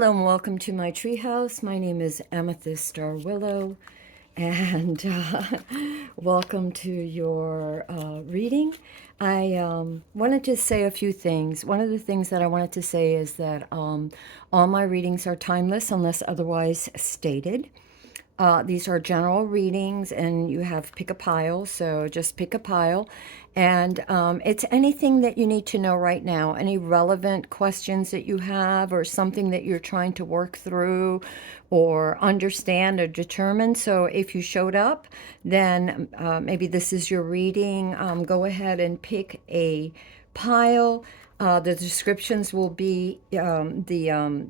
Hello and welcome to my treehouse. My name is Amethyst Star Willow, and welcome to your reading. I wanted to say a few things. One of the things that I wanted to say is that all my readings are timeless unless otherwise stated. These are general readings, and you have pick a pile, so just pick a pile. And it's anything that you need to know right now, any relevant questions that you have, or something that you're trying to work through or understand or determine. So if you showed up, then maybe this is your reading. Go ahead and pick a pile. The descriptions will be, the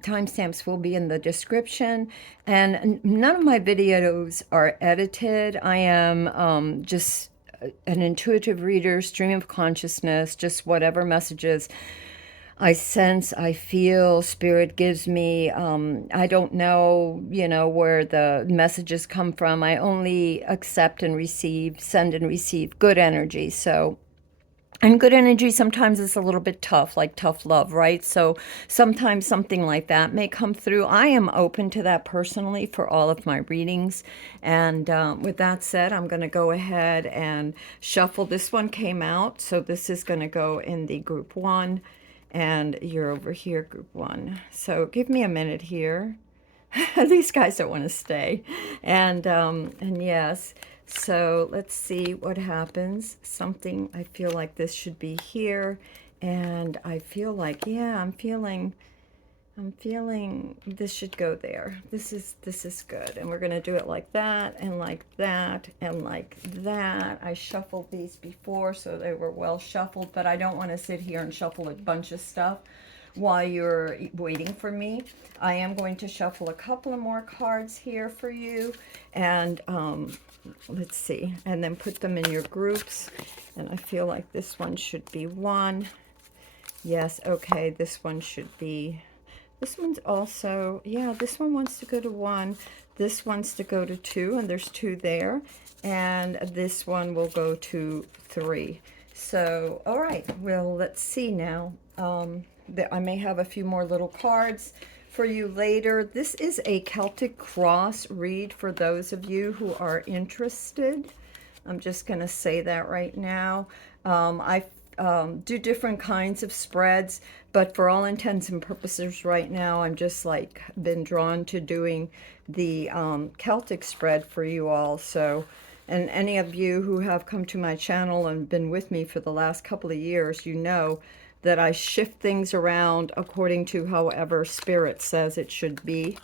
timestamps will be in the description. And none of my videos are edited. I am just an intuitive reader, stream of consciousness, just whatever messages I sense, I feel, spirit gives me. I don't know, where the messages come from. I only accept and receive, send and receive good energy. So, and good energy sometimes is a little bit tough, like tough love, right? So sometimes something like that may come through. I am open to that personally for all of my readings. And with that said, I'm going to go ahead and shuffle. This one came out, so this is going to go in the group one, and you're over here, group one. So give me a minute here. These guys don't want to stay. And yes, so let's see what happens. Something, I feel like this should be here, and I feel like, yeah, I'm feeling this should go there. This is good. And we're going to do it like that and like that and like that. I shuffled these before, so they were well shuffled, but I don't want to sit here and shuffle a bunch of stuff while you're waiting for me. I am going to shuffle a couple of more cards here for you, and let's see, and then put them in your groups. And I feel like this one should be one. Yes, okay, this one should be, this one's also, yeah, this one wants to go to one. This wants to go to two, and there's two there. And this one will go to three. So, all right, well, let's see now. I may have a few more little cards for you later. This is a Celtic Cross read for those of you who are interested. I'm just going to say that right now. I do different kinds of spreads, but for all intents and purposes right now, I'm just like been drawn to doing the Celtic spread for you all. So, and any of you who have come to my channel and been with me for the last couple of years, you know that I shift things around according to however Spirit says it should be.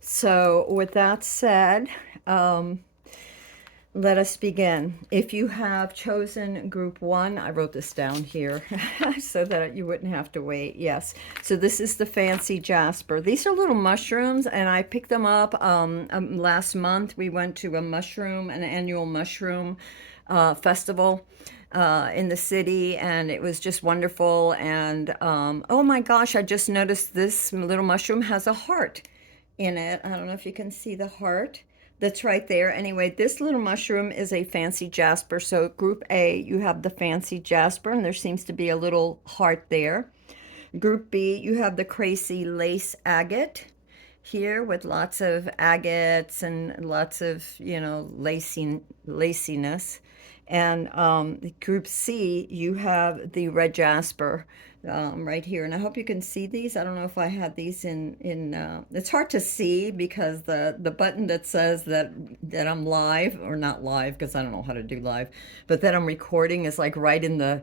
So with that said, let us begin. If you have chosen group one, I wrote this down here so that you wouldn't have to wait. Yes. So this is the Fancy Jasper. These are little mushrooms, and I picked them up last month. We went to an annual mushroom festival in the city, and it was just wonderful. And oh my gosh, I just noticed this little mushroom has a heart in it. I don't know if you can see the heart that's right there. Anyway, this little mushroom is a Fancy Jasper. So group A, you have the Fancy Jasper, and there seems to be a little heart there. Group B, you have the Crazy Lace Agate here with lots of agates and lots of, laciness. And group C, you have the Red Jasper right here. And I hope you can see these. I don't know if I had these in it's hard to see because the button that says that I'm live, or not live because I don't know how to do live, but that I'm recording is like right in the,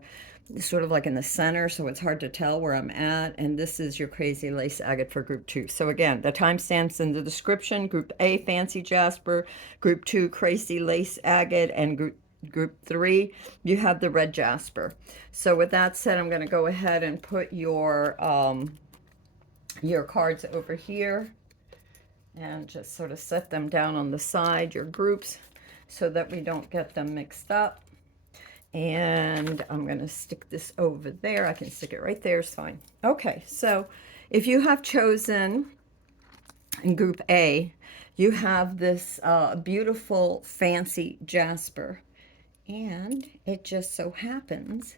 sort of like in the center, so it's hard to tell where I'm at. And this is your Crazy Lace Agate for group two. So again, the timestamps in the description. Group A, Fancy Jasper. Group two, Crazy Lace Agate. And group three, you have the Red Jasper. So with that said, I'm going to go ahead and put your cards over here and just sort of set them down on the side, your groups, so that we don't get them mixed up. And I'm going to stick this over there. I can stick it right there. It's fine. Okay, so if you have chosen in group A, you have this beautiful Fancy Jasper. And it just so happens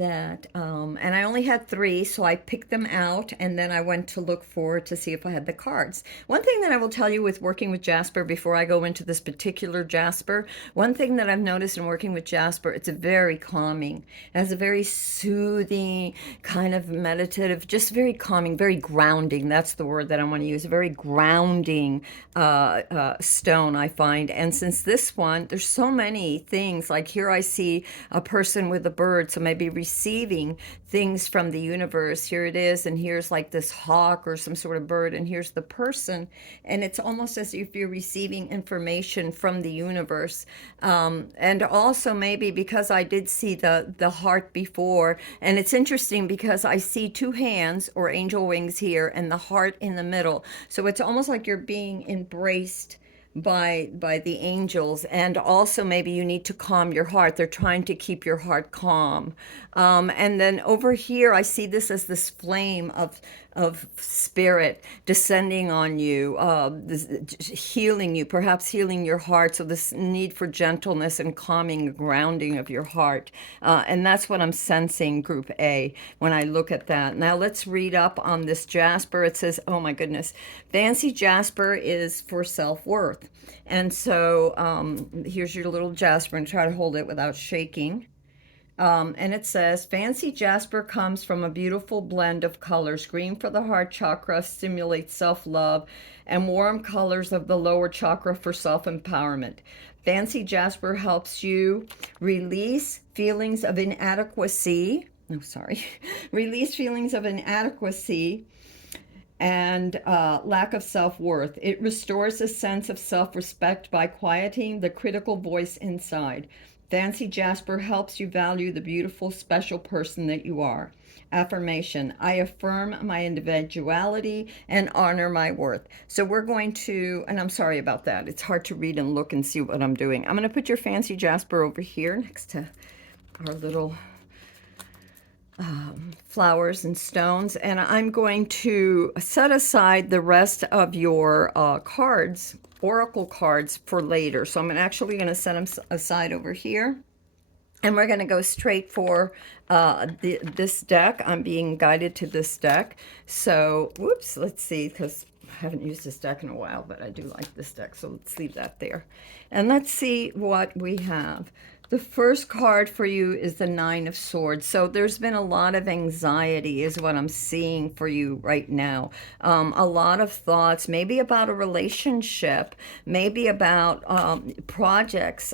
and I only had three, so I picked them out and then I went to look for to see if I had the cards. One thing that I will tell you with working with Jasper before I go into this particular Jasper, one thing that I've noticed in working with Jasper, it's a very calming. It has a very soothing, kind of meditative, just very calming, very grounding. That's the word that I want to use. A very grounding stone, I find. And since this one, there's so many things. Like here I see a person with a bird, so maybe receiving things from the universe. Here it is, and here's like this hawk or some sort of bird, and here's the person. And it's almost as if you're receiving information from the universe. And also maybe because I did see the heart before, and it's interesting because I see two hands or angel wings here and the heart in the middle. So it's almost like you're being embraced by the angels. And also maybe you need to calm your heart. They're trying to keep your heart calm. And then over here I see this as this flame of spirit descending on you, healing you, perhaps healing your heart. So this need for gentleness and calming, grounding of your heart. And that's what I'm sensing, group A, when I look at that. Now let's read up on this Jasper. It says, oh my goodness, Fancy Jasper is for self-worth. And so here's your little Jasper, and try to hold it without shaking. And it says, Fancy Jasper comes from a beautiful blend of colors. Green for the heart chakra stimulates self-love, and warm colors of the lower chakra for self-empowerment. Fancy Jasper helps you release feelings of inadequacy. No, sorry. Release feelings of inadequacy and lack of self-worth. It restores a sense of self-respect by quieting the critical voice inside. Fancy Jasper helps you value the beautiful, special person that you are. Affirmation: I affirm my individuality and honor my worth. So we're going to, and I'm sorry about that. It's hard to read and look and see what I'm doing. I'm going to put your Fancy Jasper over here next to our little flowers and stones, and I'm going to set aside the rest of your cards, oracle cards, for later. So I'm actually going to set them aside over here, and we're going to go straight for this deck. I'm being guided to this deck. So, whoops, let's see, because I haven't used this deck in a while, but I do like this deck, so let's leave that there. And let's see what we have. The first card for you is the Nine of Swords. So there's been a lot of anxiety is what I'm seeing for you right now. A lot of thoughts, maybe about a relationship, maybe about projects.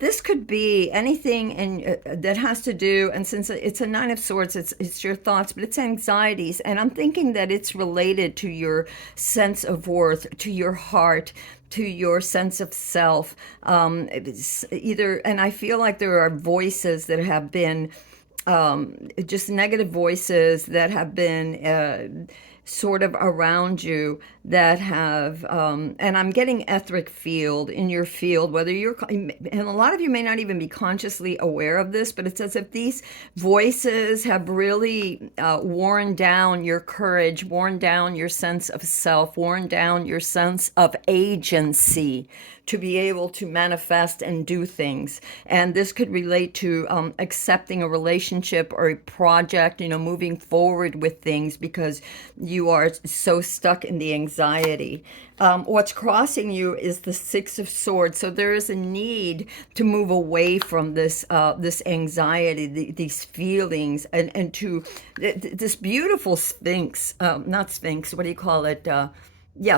This could be anything that has to do, and since it's a Nine of Swords, it's your thoughts, but it's anxieties. And I'm thinking that it's related to your sense of worth, to your heart, to your sense of self. Either, and I feel like there are voices that have been just negative voices that have been sort of around you that have, and I'm getting etheric field in your field, whether you're, and a lot of you may not even be consciously aware of this, but it's as if these voices have really worn down your courage, worn down your sense of self, worn down your sense of agency to be able to manifest and do things. And this could relate to accepting a relationship or a project, moving forward with things because you are so stuck in the anxiety. What's crossing you is the Six of Swords. So there is a need to move away from this anxiety, these feelings, and to this beautiful Sphinx, not Sphinx, what do you call it?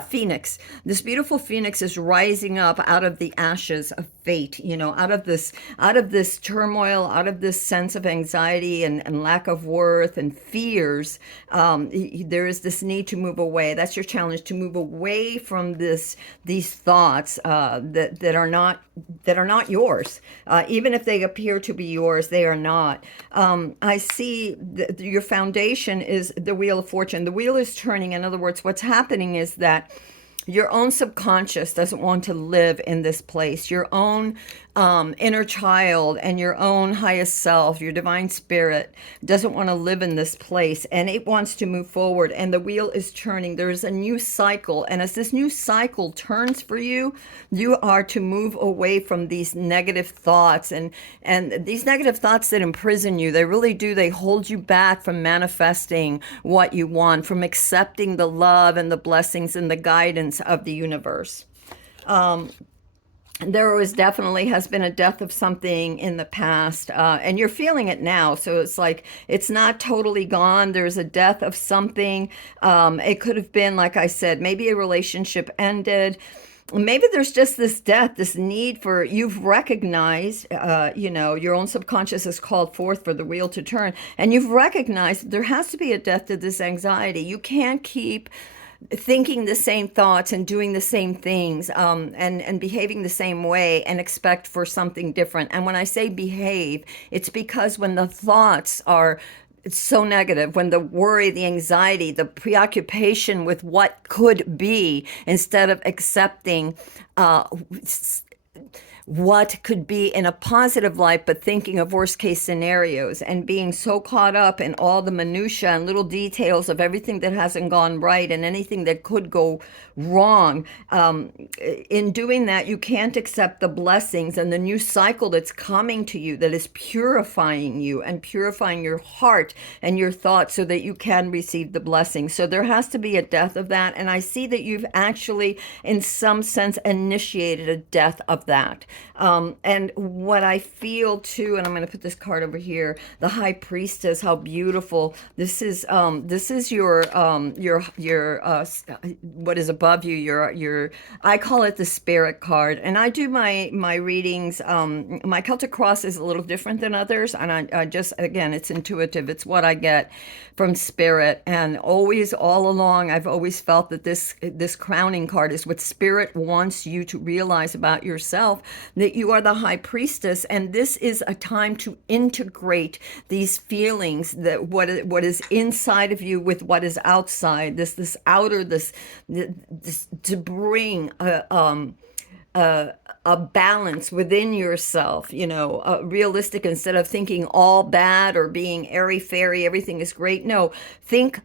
Phoenix. This beautiful phoenix is rising up out of the ashes of fate, out of this turmoil, out of this sense of anxiety and lack of worth and fears. There is this need to move away. That's your challenge, to move away from these thoughts that are not yours. Even if they appear to be yours, they are not. I see your foundation is the Wheel of Fortune. The wheel is turning. In other words, what's happening is that your own subconscious doesn't want to live in this place. Your own inner child and your own highest self, your divine spirit, doesn't want to live in this place, and it wants to move forward, and the wheel is turning. There's a new cycle, and as this new cycle turns for you, you are to move away from these negative thoughts, and these negative thoughts that imprison you. They really do. They hold you back from manifesting what you want, from accepting the love and the blessings and the guidance of the universe. There was definitely has been a death of something in the past, and you're feeling it now. So it's like it's not totally gone. There's a death of something. It could have been, like I said, maybe a relationship ended. Maybe there's just this death, this need for, you've recognized, your own subconscious has called forth for the wheel to turn, and you've recognized there has to be a death to this anxiety. You can't keep thinking the same thoughts and doing the same things, and behaving the same way and expect for something different. And when I say behave, it's because when the thoughts are so negative, when the worry, the anxiety, the preoccupation with what could be, instead of accepting what could be in a positive light, but thinking of worst case scenarios and being so caught up in all the minutia and little details of everything that hasn't gone right and anything that could go wrong. In doing that, you can't accept the blessings and the new cycle that's coming to you, that is purifying you and purifying your heart and your thoughts so that you can receive the blessings. So there has to be a death of that. And I see that you've actually, in some sense, initiated a death of that. And what I feel too, and I'm going to put this card over here, the High Priestess, how beautiful. This is your what is above you, your, I call it the spirit card. And I do my readings, my Celtic Cross is a little different than others. And I just, again, it's intuitive. It's what I get from spirit. And always, all along, I've always felt that this crowning card is what spirit wants you to realize about yourself, that you are the High Priestess, and this is a time to integrate these feelings, that what is inside of you with what is outside, this outer, this to bring a balance within yourself, realistic, instead of thinking all bad or being airy fairy, everything is great. No, think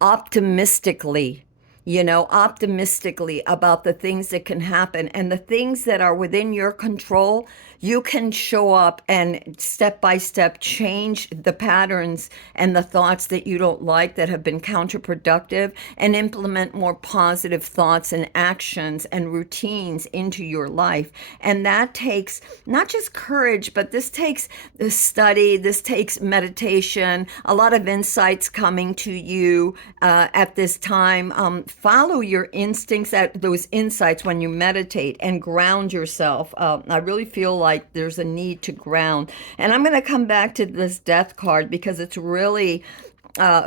optimistically, optimistically about the things that can happen, and the things that are within your control. You can show up and step by step change the patterns and the thoughts that you don't like, that have been counterproductive, and implement more positive thoughts and actions and routines into your life. And that takes not just courage, but this takes study, this takes meditation, a lot of insights coming to you at this time. Follow your instincts, at those insights when you meditate, and ground yourself. I really feel like there's a need to ground. And I'm going to come back to this death card because it's really,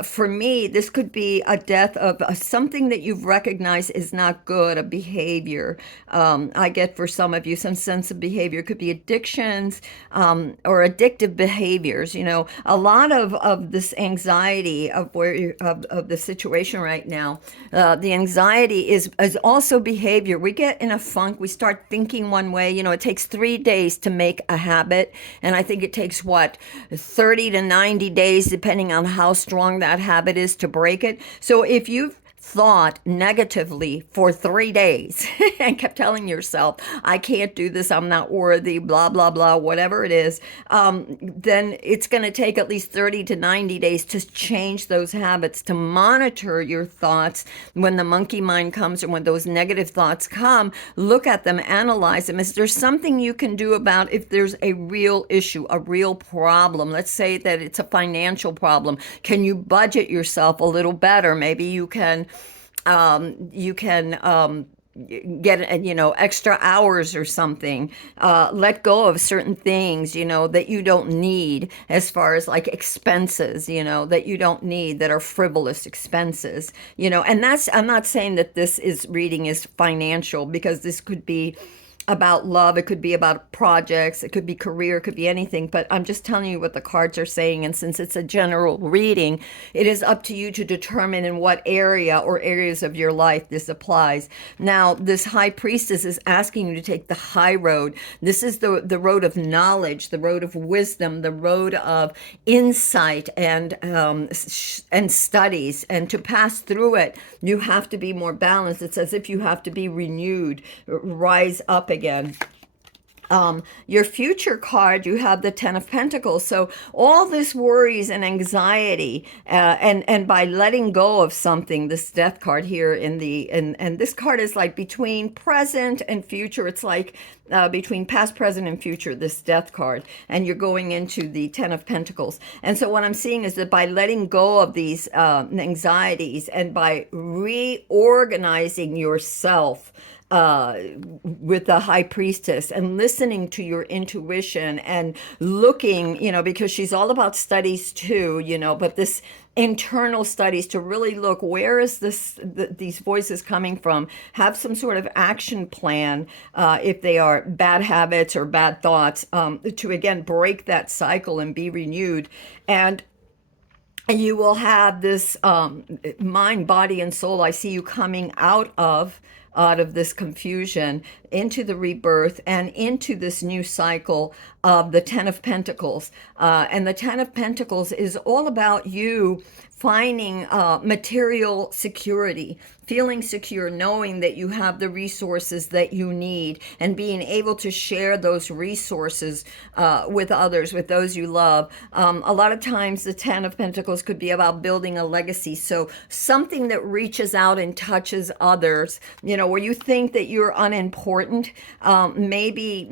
for me, this could be a death of something that you've recognized is not good, a behavior. I get, for some of you, some sense of behavior. It could be addictions, or addictive behaviors. A lot of this anxiety of of the situation right now. The anxiety is also behavior. We get in a funk. We start thinking one way. It takes 3 days to make a habit, and I think it takes 30 to 90 days, depending on how strong that habit is, to break it. So if you've thought negatively for 3 days and kept telling yourself, I can't do this, I'm not worthy, blah, blah, blah, whatever it is, then it's going to take at least 30 to 90 days to change those habits, to monitor your thoughts. When the monkey mind comes, or when those negative thoughts come, look at them, analyze them. Is there something you can do about, if there's a real issue, a real problem? Let's say that it's a financial problem. Can you budget yourself a little better? Maybe you can get extra hours or something, let go of certain things that you don't need, as far as like expenses that you don't need, that are frivolous expenses. And that's, I'm not saying that this is reading is financial, because this could be about love. It could be about projects. It could be career. It could be anything. But I'm just telling you what the cards are saying. And since it's a general reading, it is up to you to determine in what area or areas of your life this applies. Now, this high priestess is asking you to take the high road. This is the road of knowledge, the road of wisdom, the road of insight and studies. And to pass through it, you have to be more balanced. It's as if you have to be renewed, rise up again. Your future card, you have the Ten of Pentacles. So all this worries and anxiety, and by letting go of something, this Death card here and this card is like between present and future. It's like between past, present, and future, this Death card, and you're going into the Ten of Pentacles. And so what I'm seeing is that by letting go of these anxieties and by reorganizing yourself, with the high priestess and listening to your intuition and looking, because she's all about studies too, but this internal studies to really look, where is these voices coming from? Have some sort of action plan, if they are bad habits or bad thoughts, to again break that cycle and be renewed. And you will have this mind, body, and soul. I see you coming out of this confusion into the rebirth and into this new cycle of the Ten of Pentacles. And the Ten of Pentacles is all about you finding material security, feeling secure, knowing that you have the resources that you need, and being able to share those resources with others, with those you love. A lot of times the Ten of Pentacles could be about building a legacy. So something that reaches out and touches others, where you think that you're unimportant. Maybe,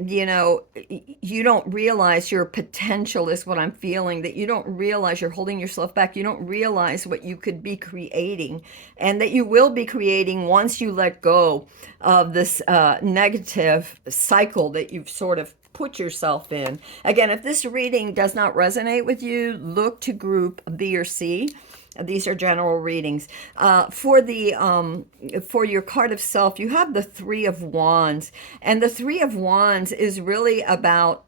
you don't realize your potential is what I'm feeling, that you don't realize you're holding yourself back. You don't realize what you could be creating, and that you will be creating once you let go of this negative cycle that you've sort of put yourself in. Again, if this reading does not resonate with you, look to group B or C. These are general readings. For your card of self, you have the Three of Wands, and the Three of Wands is really about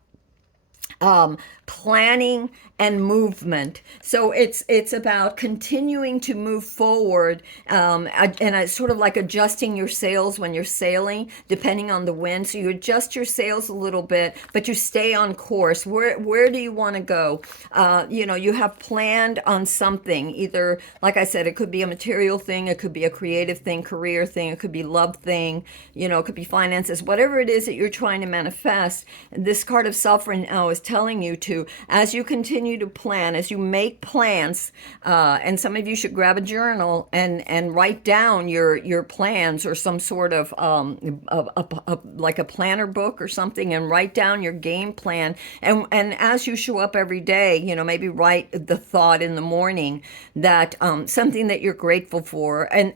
planning and movement. So it's about continuing to move forward, and it's sort of like adjusting your sails when you're sailing, depending on the wind. So you adjust your sails a little bit, but you stay on course. Where do you want to go? You have planned on something. Either, like I said, it could be a material thing, it could be a creative thing, career thing, it could be love thing, it could be finances, whatever it is that you're trying to manifest. This card of self right now is telling you to, as you continue to plan, as you make plans, and some of you should grab a journal and write down your plans, or some sort of like a planner book or something, and write down your game plan. And as you show up every day, maybe write the thought in the morning that something that you're grateful for, and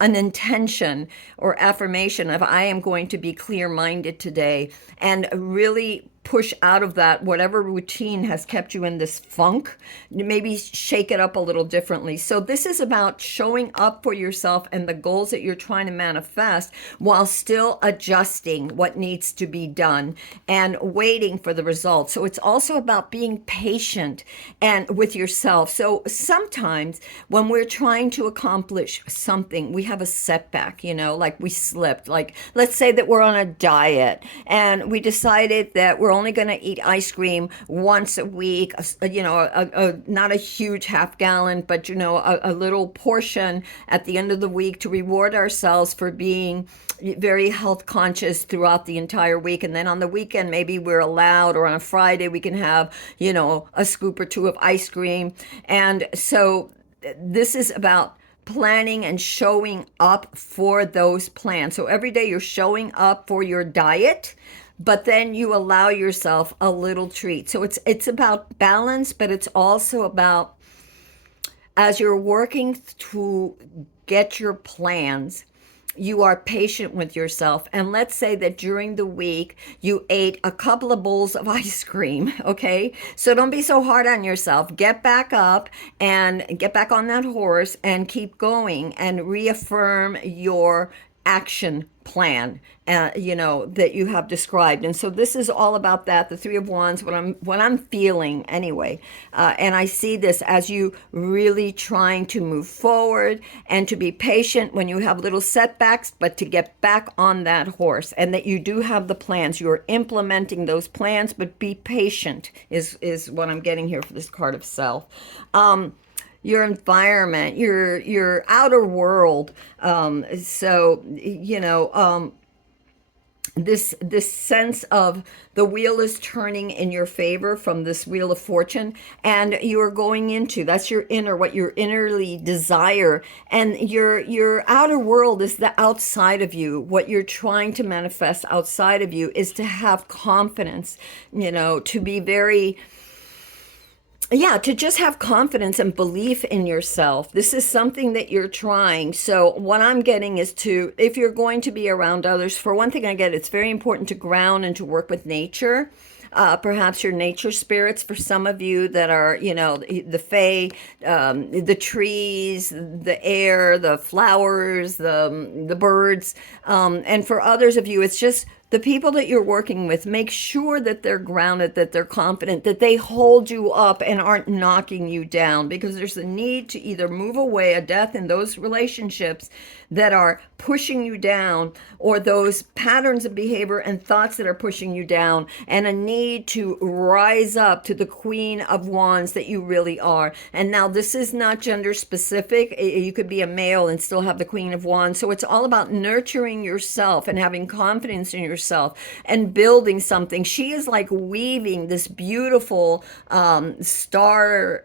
an intention or affirmation of, I am going to be clear-minded today, and really push out of that whatever routine has kept you in this funk. Maybe shake it up a little differently. So this is about showing up for yourself and the goals that you're trying to manifest, while still adjusting what needs to be done and waiting for the results. So it's also about being patient and with yourself. So sometimes when we're trying to accomplish something, we have a setback, like we slipped. Like, let's say that we're on a diet and we decided that we're only going to eat ice cream once a week, not a huge half gallon, but, a little portion at the end of the week, to reward ourselves for being very health conscious throughout the entire week. And then on the weekend, maybe we're allowed, or on a Friday, we can have, a scoop or two of ice cream. And so this is about planning and showing up for those plans. So every day you're showing up for your diet, but then you allow yourself a little treat. So it's about balance, but it's also about, as you're working to get your plans, you are patient with yourself. And let's say that during the week you ate a couple of bowls of ice cream, okay? So don't be so hard on yourself. Get back up and get back on that horse and keep going, and reaffirm your action plan, that you have described. And so this is all about that, the Three of Wands, what I'm feeling anyway. And I see this as you really trying to move forward and to be patient when you have little setbacks, but to get back on that horse, and that you do have the plans. You're implementing those plans, but be patient is what I'm getting here for this card of Self. Your environment, your outer world. This sense of the wheel is turning in your favor from this wheel of fortune, and you're going into, that's your inner, what you innerly desire, and your outer world is the outside of you. What you're trying to manifest outside of you is to have confidence, to be very, to just have confidence and belief in yourself. This is something that you're trying. So what I'm getting is if you're going to be around others, for one thing, I get it's very important to ground and to work with nature. Perhaps your nature spirits, for some of you that are, the fae, the trees, the air, the flowers, the birds. And for others of you, it's just the people that you're working with. Make sure that they're grounded, that they're confident, that they hold you up and aren't knocking you down, because there's a need to either move away, a death in those relationships that are pushing you down, or those patterns of behavior and thoughts that are pushing you down, and a need to rise up to the Queen of Wands that you really are. And now this is not gender specific. You could be a male and still have the Queen of Wands. So it's all about nurturing yourself and having confidence in yourself and building something. She is like weaving this beautiful star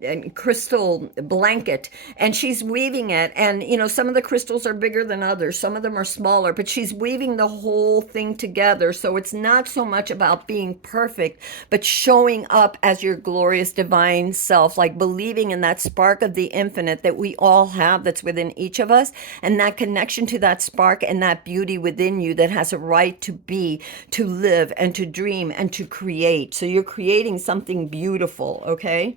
and crystal blanket, and she's weaving it. And some of the crystals are bigger than others, some of them are smaller, but she's weaving the whole thing together. So it's not so much about being perfect, but showing up as your glorious divine self, like believing in that spark of the infinite that we all have, that's within each of us, and that connection to that spark and that beauty within you that has a right to be, to live, and to dream, and to create. So you're creating something beautiful, okay?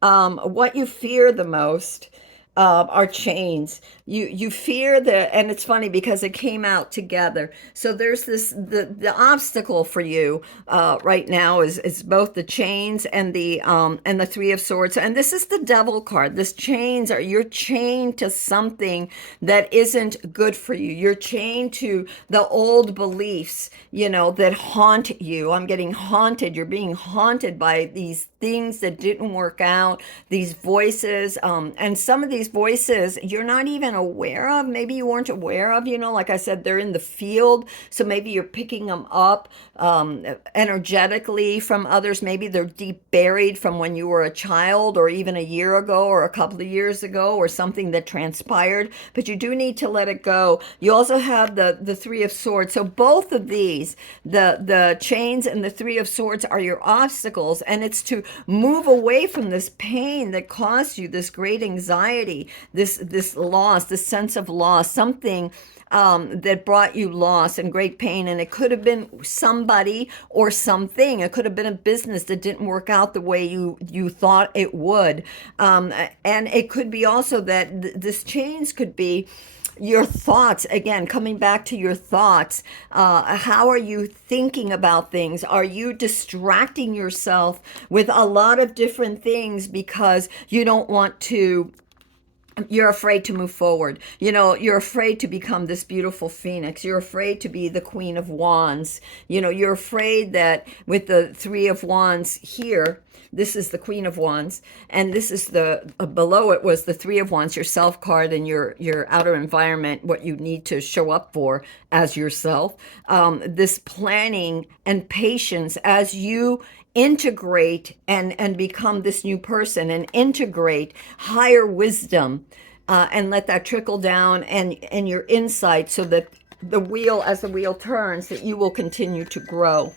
What you fear the most are chains. You fear and it's funny because it came out together. So there's the obstacle for you right now is both the chains and the Three of Swords. And this is the Devil card. This chains you're chained to something that isn't good for you. You're chained to the old beliefs, that haunt you. I'm getting haunted. You're being haunted by these things that didn't work out, these voices, and some of these voices you're not even aware of. Maybe you weren't aware of, like I said, they're in the field. So maybe you're picking them up energetically from others. Maybe they're deep buried from when you were a child, or even a year ago, or a couple of years ago, or something that transpired, but you do need to let it go. You also have the Three of Swords. So both of these, the chains and the Three of Swords, are your obstacles, and it's to move away from this pain that caused you this great anxiety, this loss, this sense of loss, something that brought you loss and great pain. And it could have been somebody or something. It could have been a business that didn't work out the way you thought it would. And it could be also that this chains could be your thoughts. Again, coming back to your thoughts. How are you thinking about things? Are you distracting yourself with a lot of different things because you don't want to, you're afraid to move forward. You're afraid to become this beautiful phoenix. You're afraid to be the Queen of Wands. You're afraid that with the Three of Wands here, this is the Queen of Wands, and this is below it was the Three of Wands, your self card, and your outer environment, what you need to show up for as yourself. This planning and patience as you integrate and become this new person, and integrate higher wisdom, and let that trickle down and your insight, so that as the wheel turns, that you will continue to grow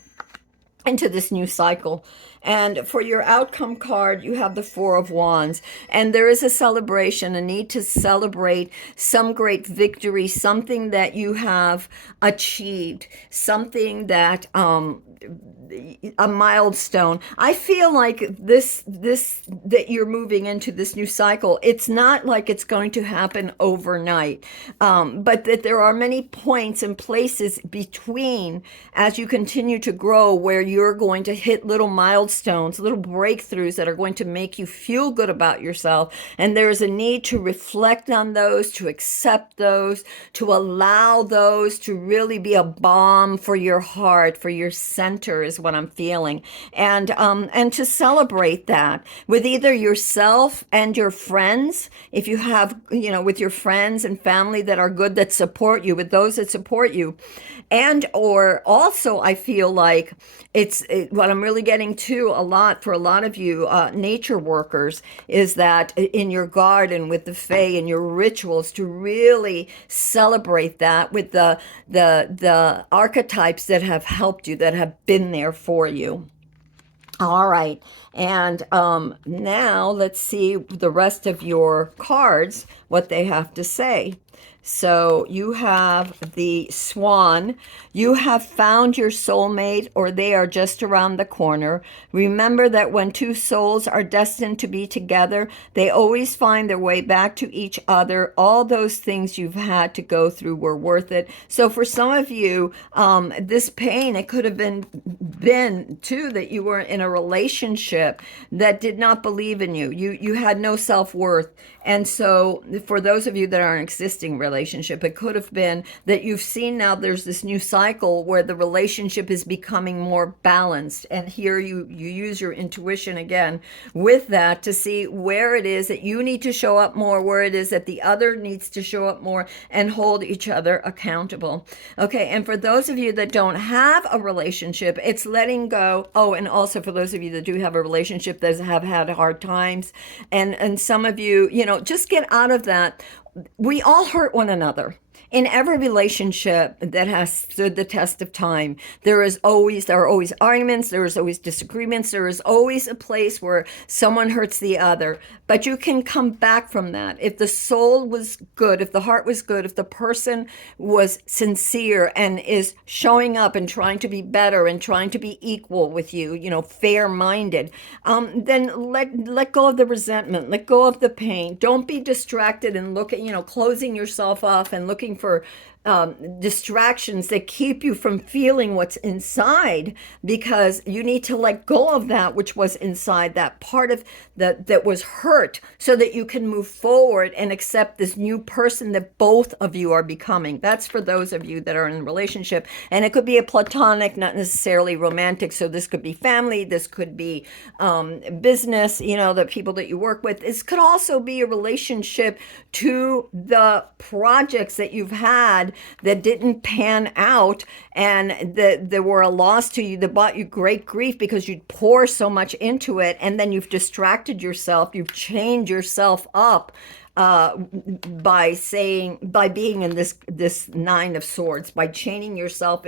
into this new cycle. And for your outcome card, you have the Four of Wands. And there is a celebration, a need to celebrate some great victory, something that you have achieved, something that a milestone. I feel like this that you're moving into this new cycle, it's not like it's going to happen overnight, but that there are many points and places between as you continue to grow where you're going to hit little milestones, little breakthroughs that are going to make you feel good about yourself. And there's a need to reflect on those, to accept those, to allow those to really be a balm for your heart, for your center is what I'm feeling. And to celebrate that with either yourself and your friends, if you have, with your friends and family that are good, that support you, with those that support you. And or also I feel like what I'm really getting to a lot for a lot of you nature workers is that in your garden with the fae and your rituals, to really celebrate that with the archetypes that have helped you, that have been there for you. All right. And now let's see the rest of your cards, what they have to say. So you have the Swan. You have found your soulmate, or they are just around the corner. Remember that when two souls are destined to be together, they always find their way back to each other. All those things you've had to go through were worth it. So for some of you, this pain, it could have been too that you were in a relationship that did not believe in you. You had no self-worth. And so for those of you that are in an existing relationship, it could have been that you've seen now there's this new cycle where the relationship is becoming more balanced. And here you use your intuition again with that to see where it is that you need to show up more, where it is that the other needs to show up more, and hold each other accountable. Okay, and for those of you that don't have a relationship, it's letting go. Oh, and also for those of you that do have a relationship that have had hard times, and some of you, just get out of that. We all hurt one another. In every relationship that has stood the test of time, there are always arguments, there is always disagreements, there is always a place where someone hurts the other. But you can come back from that. If the soul was good, if the heart was good, if the person was sincere and is showing up and trying to be better and trying to be equal with you, fair-minded, then let go of the resentment, let go of the pain. Don't be distracted and look at, closing yourself off and looking for distractions that keep you from feeling what's inside, because you need to let go of that which was inside, that part of that was hurt, so that you can move forward and accept this new person that both of you are becoming. That's for those of you that are in a relationship, and it could be a platonic, not necessarily romantic. So this could be family, this could be business, the people that you work with. This could also be a relationship to the projects that you've had that didn't pan out, and that were a loss to you, that brought you great grief because you'd pour so much into it, and then you've distracted yourself, you've chained yourself up by being in this Nine of Swords, by chaining yourself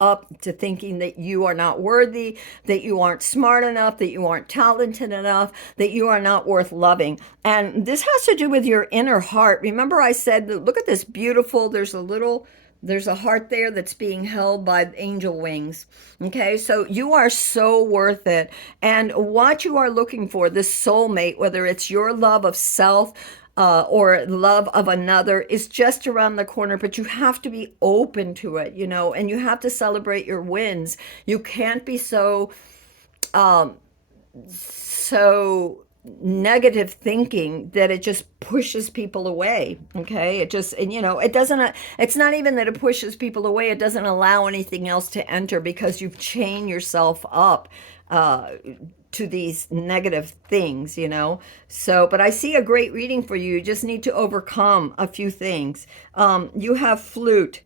up to thinking that you are not worthy, that you aren't smart enough, that you aren't talented enough, that you are not worth loving. And this has to do with your inner heart. Remember I said that, look at this beautiful, there's a heart there that's being held by angel wings. Okay, so you are so worth it. And what you are looking for, this soulmate, whether it's your love of self, or love of another, is just around the corner, but you have to be open to it, and you have to celebrate your wins. You can't be so negative thinking that it just pushes people away. Okay, it just, and it doesn't, it's not even that it pushes people away, it doesn't allow anything else to enter, because you've chained yourself up to these negative things, So, but I see a great reading for you. You just need to overcome a few things. You have Flute.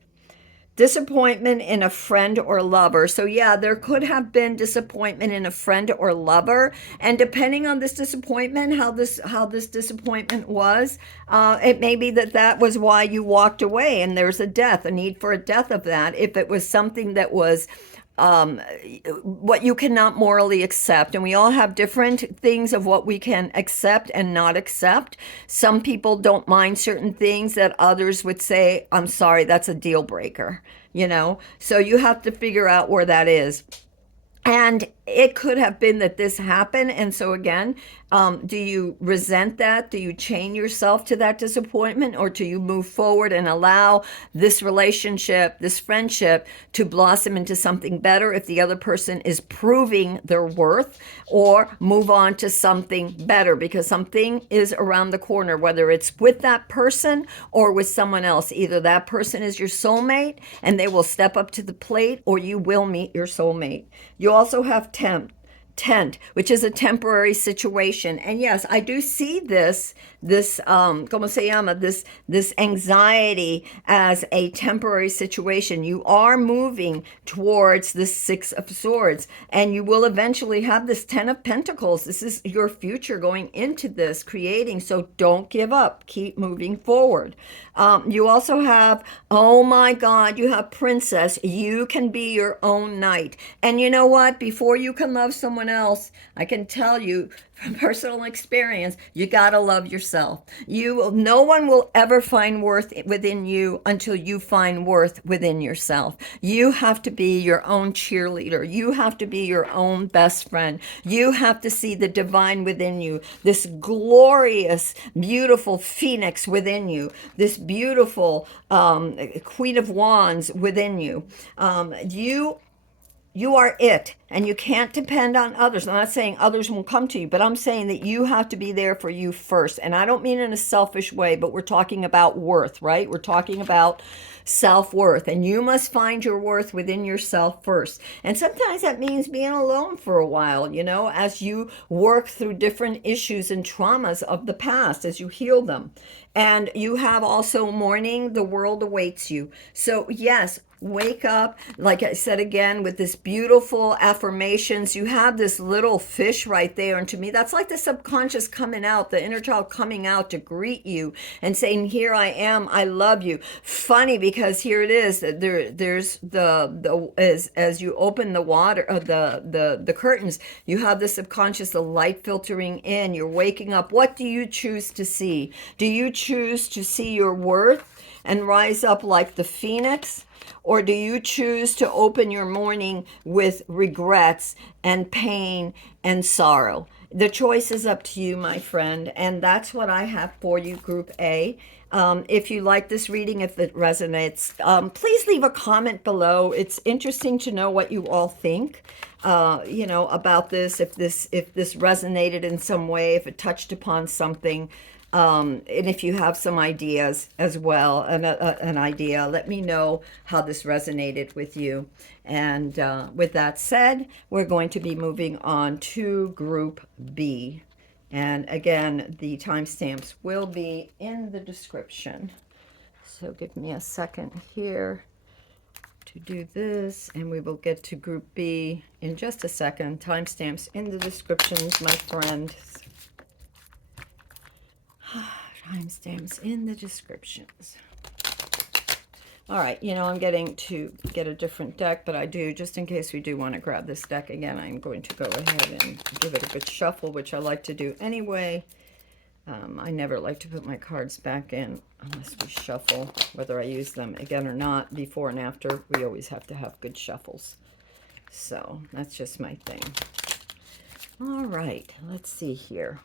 Disappointment in a friend or lover. So yeah, there could have been disappointment in a friend or lover, and depending on this disappointment, how this disappointment was, it may be that was why you walked away, and there's a need for a death of that. If it was something that was what you cannot morally accept. And we all have different things of what we can accept and not accept. Some people don't mind certain things that others would say, I'm sorry, that's a deal breaker, you know? So you have to figure out where that is. And it could have been that this happened. And so, again, do you resent that? Do you chain yourself to that disappointment? Or do you move forward and allow this relationship, this friendship, to blossom into something better if the other person is proving their worth, or move on to something better because something is around the corner, whether it's with that person or with someone else? Either that person is your soulmate and they will step up to the plate, or you will meet your soulmate. You also have tent, which is a temporary situation. And yes, I do see this como se llama, this anxiety as a temporary situation. You are moving towards the Six of Swords, and you will eventually have this Ten of Pentacles. This is your future going into this, creating. So don't give up. Keep moving forward. You also have, oh my God, you have Princess. You can be your own knight. And you know what? Before you can love someone else, I can tell you from personal experience, you gotta love yourself. No one will ever find worth within you until you find worth within yourself. You have to be your own cheerleader. You have to be your own best friend. You have to see the divine within you, this glorious, beautiful phoenix within you, this beautiful Queen of Wands within you. You are it, and you can't depend on others. I'm not saying others won't come to you, but I'm saying that you have to be there for you first. And I don't mean in a selfish way, but we're talking about worth, right? We're talking about self-worth, and you must find your worth within yourself first. And sometimes that means being alone for a while, as you work through different issues and traumas of the past, as you heal them. And you have also mourning, the world awaits you. So yes, wake up, like I said again, with this beautiful affirmations. You have this little fish right there, and to me that's like the subconscious coming out, the inner child coming out to greet you and saying, here I am, I love you. Funny, because here it is, there's the as you open the water, the curtains, you have the subconscious, the light filtering in. You're waking up. What do you choose to see? Do you choose to see your worth and rise up like the phoenix? Or do you choose to open your morning with regrets and pain and sorrow? The choice is up to you, my friend. And that's what I have for you, Group A. If you like this reading, if it resonates, please leave a comment below. It's interesting to know what you all think, about this. If this resonated in some way, if it touched upon something. And if you have some ideas as well, an idea, let me know how this resonated with you. And with that said, we're going to be moving on to Group B. And again, the timestamps will be in the description. So give me a second here to do this, and we will get to Group B in just a second. Timestamps in the descriptions, my friend. Timestamps in the descriptions. All right, I'm getting to get a different deck, but I do, just in case we do want to grab this deck again, I'm going to go ahead and give it a good shuffle, which I like to do anyway. I never like to put my cards back in unless we shuffle, whether I use them again or not, before and after. We always have to have good shuffles. So that's just my thing. All right, let's see here.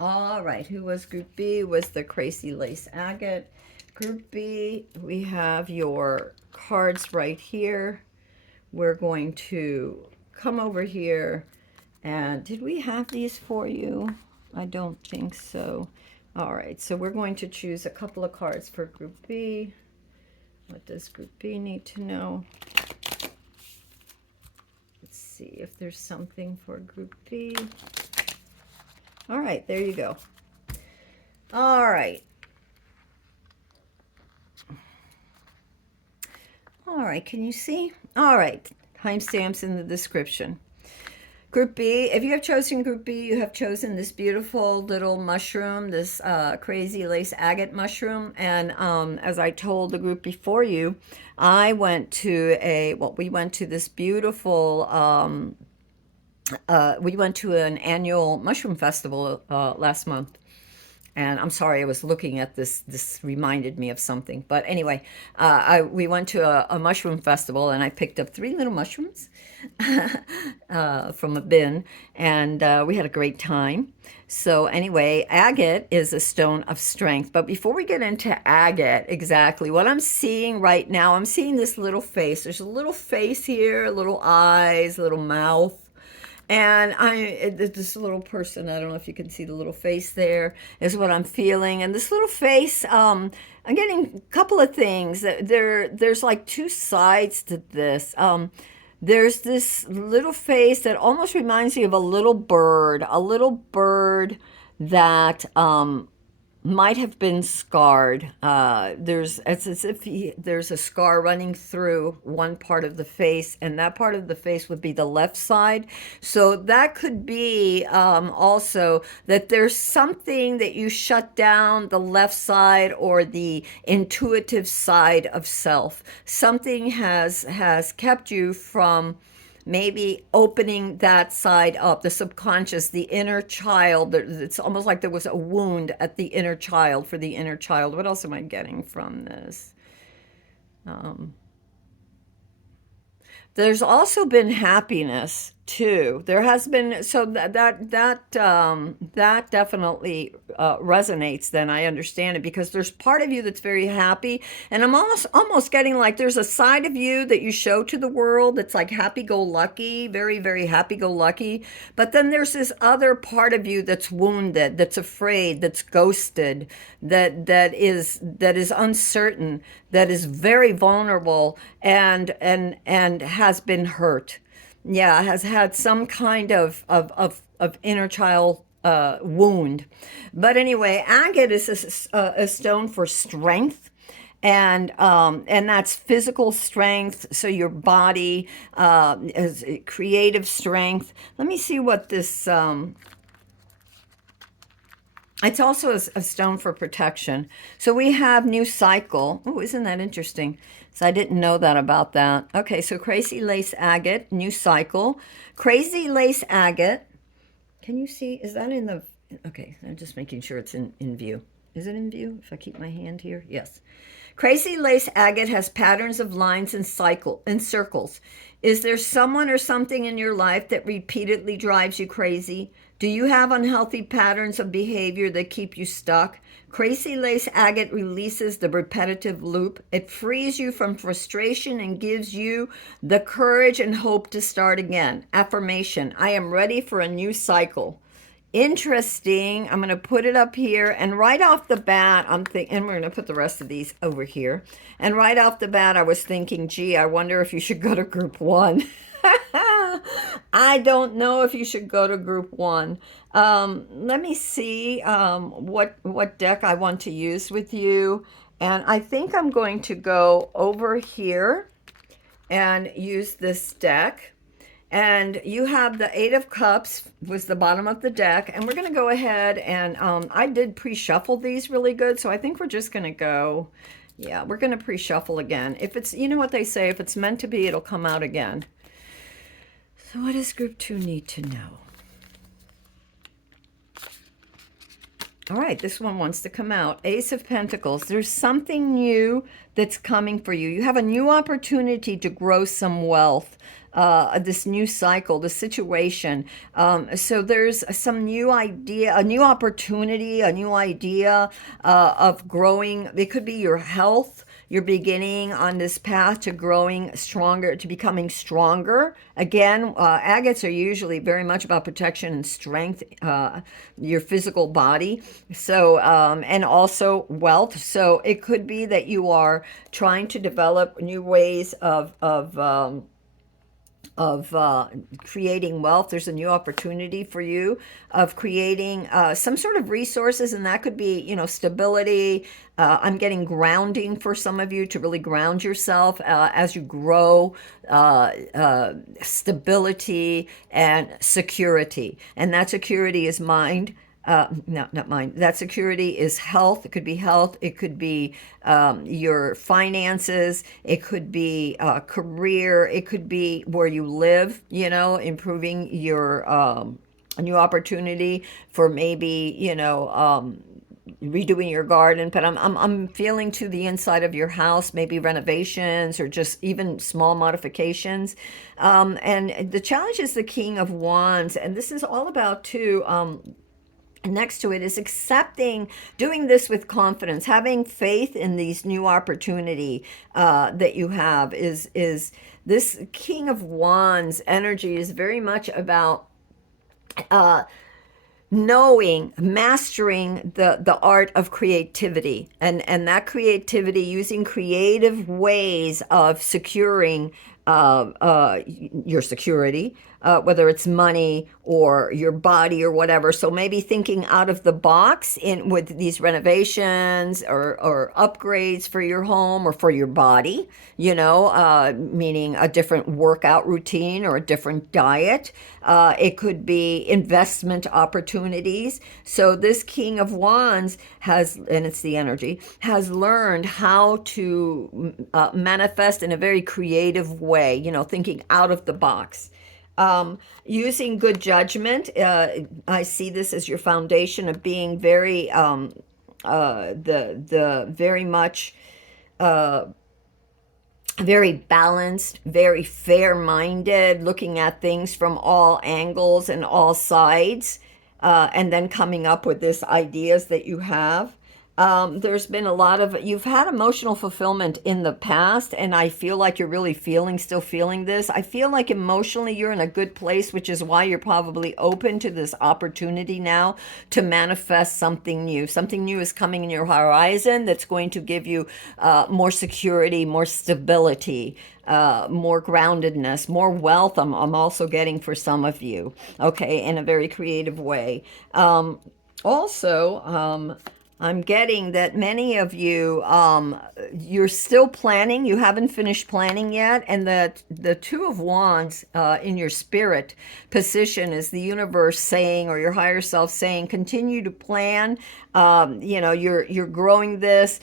All right, who was Group B? Was the Crazy Lacy Agate. Group B, we have your cards right here. We're going to come over here, and did we have these for you? I don't think so. All right, so we're going to choose a couple of cards for Group B. What does Group B need to know? Let's see if there's something for Group B. All right, there you go. All right. All right, can you see? All right, timestamps in the description. Group B, if you have chosen Group B, you have chosen this beautiful little mushroom, this crazy lace agate mushroom. And as I told the group before you, we went to this beautiful, we went to an annual mushroom festival last month. And I'm sorry, I was looking at this. This reminded me of something. But anyway, we went to a mushroom festival, and I picked up three little mushrooms from a bin, and we had a great time. So anyway, agate is a stone of strength. But before we get into agate, exactly what I'm seeing right now, I'm seeing this little face. There's a little face here, little eyes, little mouth. And this little person, I don't know if you can see the little face there, is what I'm feeling. And this little face, I'm getting a couple of things. There's like two sides to this. There's this little face that almost reminds me of a little bird that might have been scarred. It's as if there's a scar running through one part of the face, and that part of the face would be the left side. So that could be also that there's something that you shut down the left side or the intuitive side of self. Something has kept you from maybe opening that side up, the subconscious, the inner child. It's almost like there was a wound at the inner child for the inner child. What else am I getting from this? There's also been happiness too. There has been, so that definitely resonates. Then I understand it because there's part of you that's very happy, and I'm almost getting like there's a side of you that you show to the world that's like happy go lucky, very very happy go lucky. But then there's this other part of you that's wounded, that's afraid, that's ghosted, that is uncertain, that is very vulnerable, and has been hurt. Yeah, has had some kind of inner child wound. But anyway, agate is a stone for strength, and that's physical strength. So your body is creative strength. Let me see what this. It's also a stone for protection. So we have new cycle. Oh, isn't that interesting? So I didn't know that about that. Okay, so crazy lace agate, new cycle. Crazy lace agate. Can you see? Is that in the? Okay, I'm just making sure it's in view. Is it in view? If I keep my hand here, yes. Crazy lace agate has patterns of lines and cycle and circles. Is there someone or something in your life that repeatedly drives you crazy? Do you have unhealthy patterns of behavior that keep you stuck? Crazy lace agate releases the repetitive loop. It frees you from frustration and gives you the courage and hope to start again. Affirmation: I am ready for a new cycle. Interesting. I'm going to put it up here, and right off the bat, I'm thinking, and we're going to put the rest of these over here. And right off the bat, I was thinking, gee, I wonder if you should go to group one. I don't know if you should go to group one. Let me see what deck I want to use with you. And I think I'm going to go over here and use this deck. And you have the Eight of Cups was the bottom of the deck. And we're going to go ahead and I did pre-shuffle these really good. So I think we're just going to go, yeah, we're going to pre-shuffle again. If it's, you know what they say, if it's meant to be, it'll come out again. So what does group two need to know? All right, this one wants to come out. Ace of Pentacles. There's something new that's coming for you. You have a new opportunity to grow some wealth. This new cycle, the situation. So there's some new idea, a new opportunity, a new idea of growing. It could be your health. You're beginning on this path to growing stronger, to becoming stronger. Again, agates are usually very much about protection and strength, your physical body. So, and also wealth. So it could be that you are trying to develop new ways of creating wealth. There's a new opportunity for you of creating some sort of resources, and that could be, stability. I'm getting grounding for some of you to really ground yourself as you grow, stability and security. And that security is mind. No, not mine. That security is health. It could be health. It could be your finances. It could be career. It could be where you live, improving your a new opportunity for maybe, redoing your garden. But I'm feeling to the inside of your house, maybe renovations or just even small modifications. And the challenge is the King of Wands. And this is all about, too. Next to it is accepting, doing this with confidence, having faith in these new opportunity that you have. Is this King of Wands energy is very much about knowing, mastering the art of creativity, and that creativity, using creative ways of securing your security, whether it's money or your body or whatever. So maybe thinking out of the box in with these renovations or upgrades for your home or for your body, meaning a different workout routine or a different diet. It could be investment opportunities. So this King of Wands has, and it's the energy, has learned how to manifest in a very creative way, thinking out of the box. Using good judgment, I see this as your foundation of being very, the very much very balanced, very fair minded, looking at things from all angles and all sides, and then coming up with this ideas that you have. There's been a lot of, you've had emotional fulfillment in the past, and I feel like you're really still feeling this. I feel like emotionally you're in a good place, which is why you're probably open to this opportunity now to manifest something new. Something new is coming in your horizon that's going to give you more security, more stability, more groundedness, more wealth. I'm also getting for some of you, okay, in a very creative way. Also, I'm getting that many of you, you're still planning. You haven't finished planning yet, and that the Two of Wands in your spirit position is the universe saying, or your higher self saying, continue to plan. You're growing this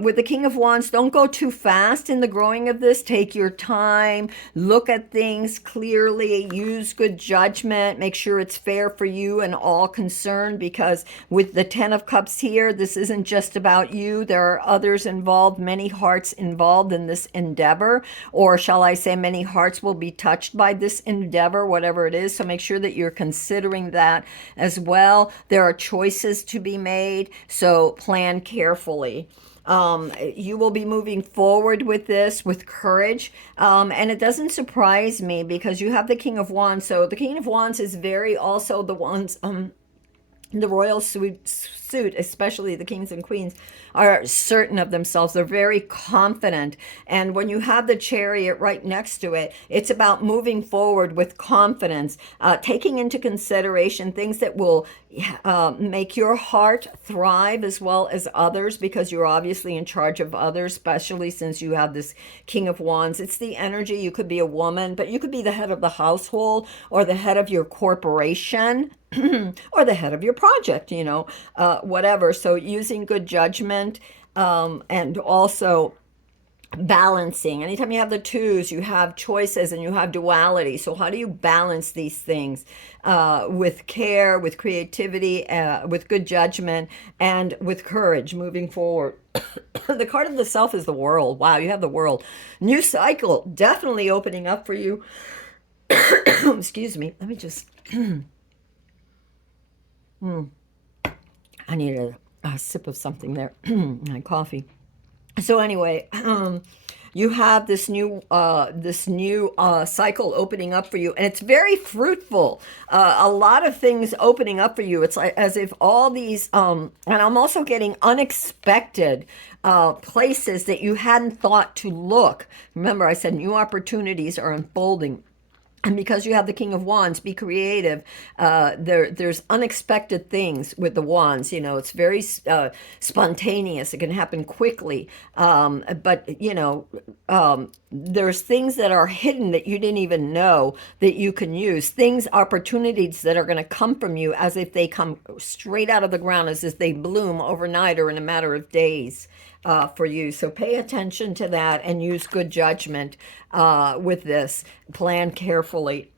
with the King of Wands. Don't go too fast in the growing of this. Take your time. Look at things clearly. Use good judgment. Make sure it's fair for you and all concerned. Because with the Ten of Cups here, this isn't just about you. There are others involved. Many hearts involved in this endeavor, or shall I say, many hearts will be touched by this endeavor, whatever it is. So make sure that you're considering that as well. There are choices to be made. So plan carefully. You will be moving forward with this with courage. And it doesn't surprise me because you have the King of Wands. So the King of Wands is very also the ones, the royal suit, especially the kings and queens, are certain of themselves. They're very confident. And when you have the Chariot right next to it, it's about moving forward with confidence, taking into consideration things that will make your heart thrive as well as others, because you're obviously in charge of others, especially since you have this King of Wands. It's the energy. You could be a woman, but you could be the head of the household or the head of your corporation. Or the head of your project, whatever. So using good judgment, and also balancing. Anytime you have the twos, you have choices and you have duality. So how do you balance these things with care, with creativity, with good judgment, and with courage moving forward? The card of the self is the world. Wow, you have the world. New cycle definitely opening up for you. Excuse me. Let me just... I need a sip of something there. My coffee. So anyway, you have this new cycle opening up for you, and it's very fruitful. A lot of things opening up for you. It's like as if all these, and I'm also getting unexpected places that you hadn't thought to look. Remember, I said new opportunities are unfolding. And because you have the King of Wands, be creative. There's unexpected things with the wands. It's very spontaneous. It can happen quickly. But there's things that are hidden that you didn't even know that you can use. Things, opportunities that are going to come from you as if they come straight out of the ground, as if they bloom overnight or in a matter of days for you. So pay attention to that and use good judgment with this. Plan carefully.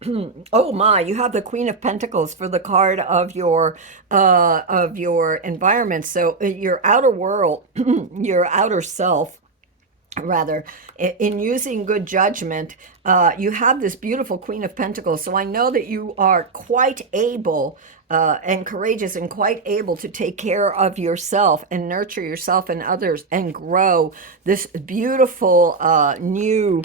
Oh my, you have the Queen of Pentacles for the card of your environment. So your outer world, your outer self, rather, in using good judgment, you have this beautiful Queen of Pentacles. So I know that you are quite able and courageous and quite able to take care of yourself and nurture yourself and others and grow this beautiful new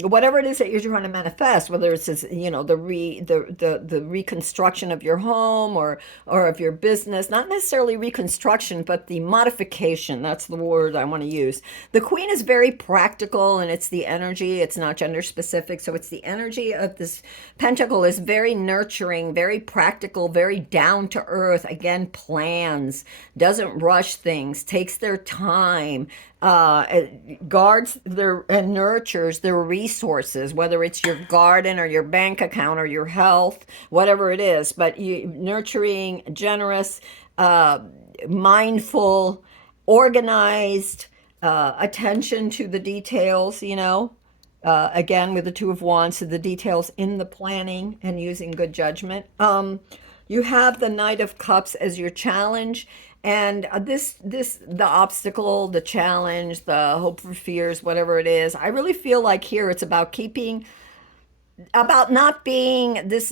whatever it is that you're trying to manifest, whether it's this, the reconstruction of your home or of your business, not necessarily reconstruction, but the modification. That's the word I want to use. The Queen is very practical, and it's the energy. It's not gender specific, so it's the energy of this pentacle is very nurturing, very practical, very down to earth. Again, plans, doesn't rush things, takes their time, guards their and nurtures their resources, whether it's your garden or your bank account or your health, whatever it is. But you nurturing, generous, mindful, organized, attention to the details. Again, with the Two of Wands, so the details in the planning and using good judgment. You have the Knight of Cups as your challenge, and the obstacle, the challenge, the hope for fears, whatever it is. I really feel like here it's about not being because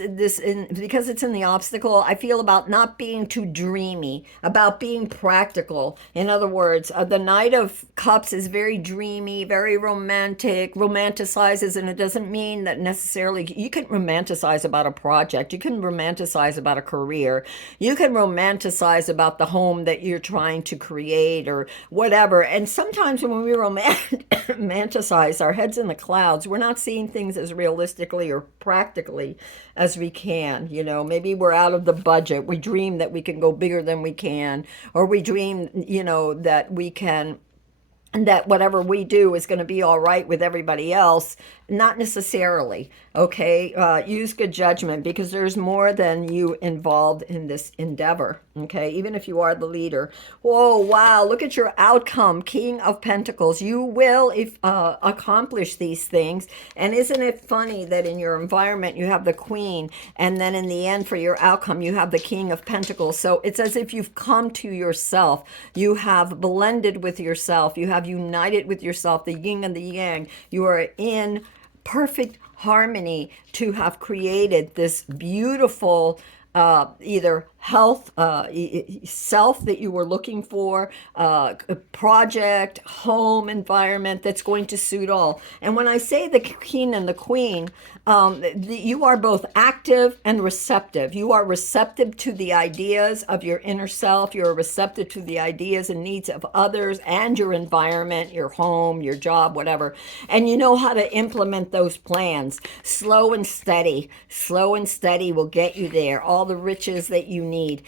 it's in the obstacle. I feel about not being too dreamy, about being practical. In other words, the Knight of Cups is very dreamy, very romantic, romanticizes, and it doesn't mean that necessarily you can romanticize about a project, you can romanticize about a career, you can romanticize about the home that you're trying to create or whatever. And sometimes when we romanticize, our heads in the clouds, we're not seeing things as realistically or practically as we can. Maybe we're out of the budget. We dream that we can go bigger than we can, or we dream, that we can, and that whatever we do is going to be all right with everybody else. Not necessarily. Okay, use good judgment, because there's more than you involved in this endeavor. Okay, even if you are the leader. Whoa, wow, look at your outcome, King of Pentacles. You will accomplish these things. And isn't it funny that in your environment you have the Queen, and then in the end for your outcome you have the King of Pentacles. So it's as if you've come to yourself, you have blended with yourself, you have united with yourself, the yin and the yang. You are in perfect harmony to have created this beautiful either health, self that you were looking for, project, home environment that's going to suit all. And when I say the king and the queen, you are both active and receptive. You are receptive to the ideas of your inner self. You're receptive to the ideas and needs of others and your environment, your home, your job, whatever. And you know how to implement those plans. Slow and steady. Slow and steady will get you there. All the riches that you need.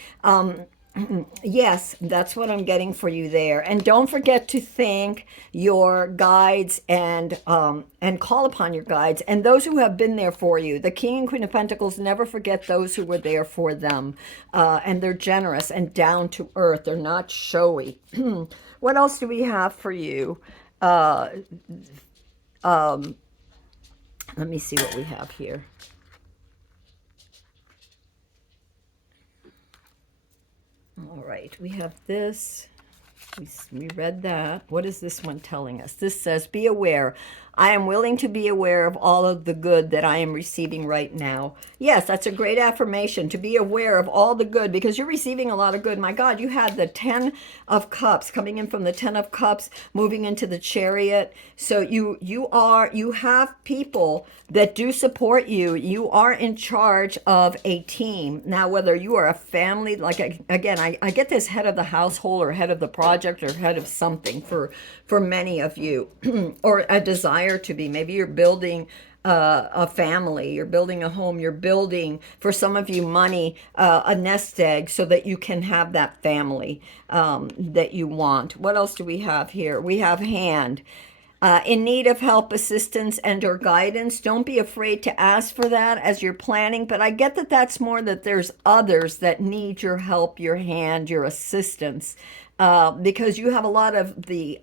Yes, that's what I'm getting for you there. And don't forget to thank your guides and call upon your guides and those who have been there for you. The King and Queen of Pentacles never forget those who were there for them. And they're generous and down to earth. They're not showy. What else do we have for you? Let me see what we have here. All right, we have this. We read that. What is this one telling us? This says, be aware. I am willing to be aware of all of the good that I am receiving right now. Yes, that's a great affirmation, to be aware of all the good, because you're receiving a lot of good. My God, you had the 10 of Cups coming in from the 10 of Cups, moving into the Chariot. So you have people that do support you. You are in charge of a team. Now, whether you are a family, like again, I get this head of the household or head of the project or head of something for many of you, or a desire to be. Maybe you're building a family, you're building a home, you're building, for some of you, money, a nest egg so that you can have that family that you want. What else do we have here? We have hand. In need of help, assistance, and or guidance. Don't be afraid to ask for that as you're planning, but I get that that's more that there's others that need your help, your hand, your assistance, because you have a lot of the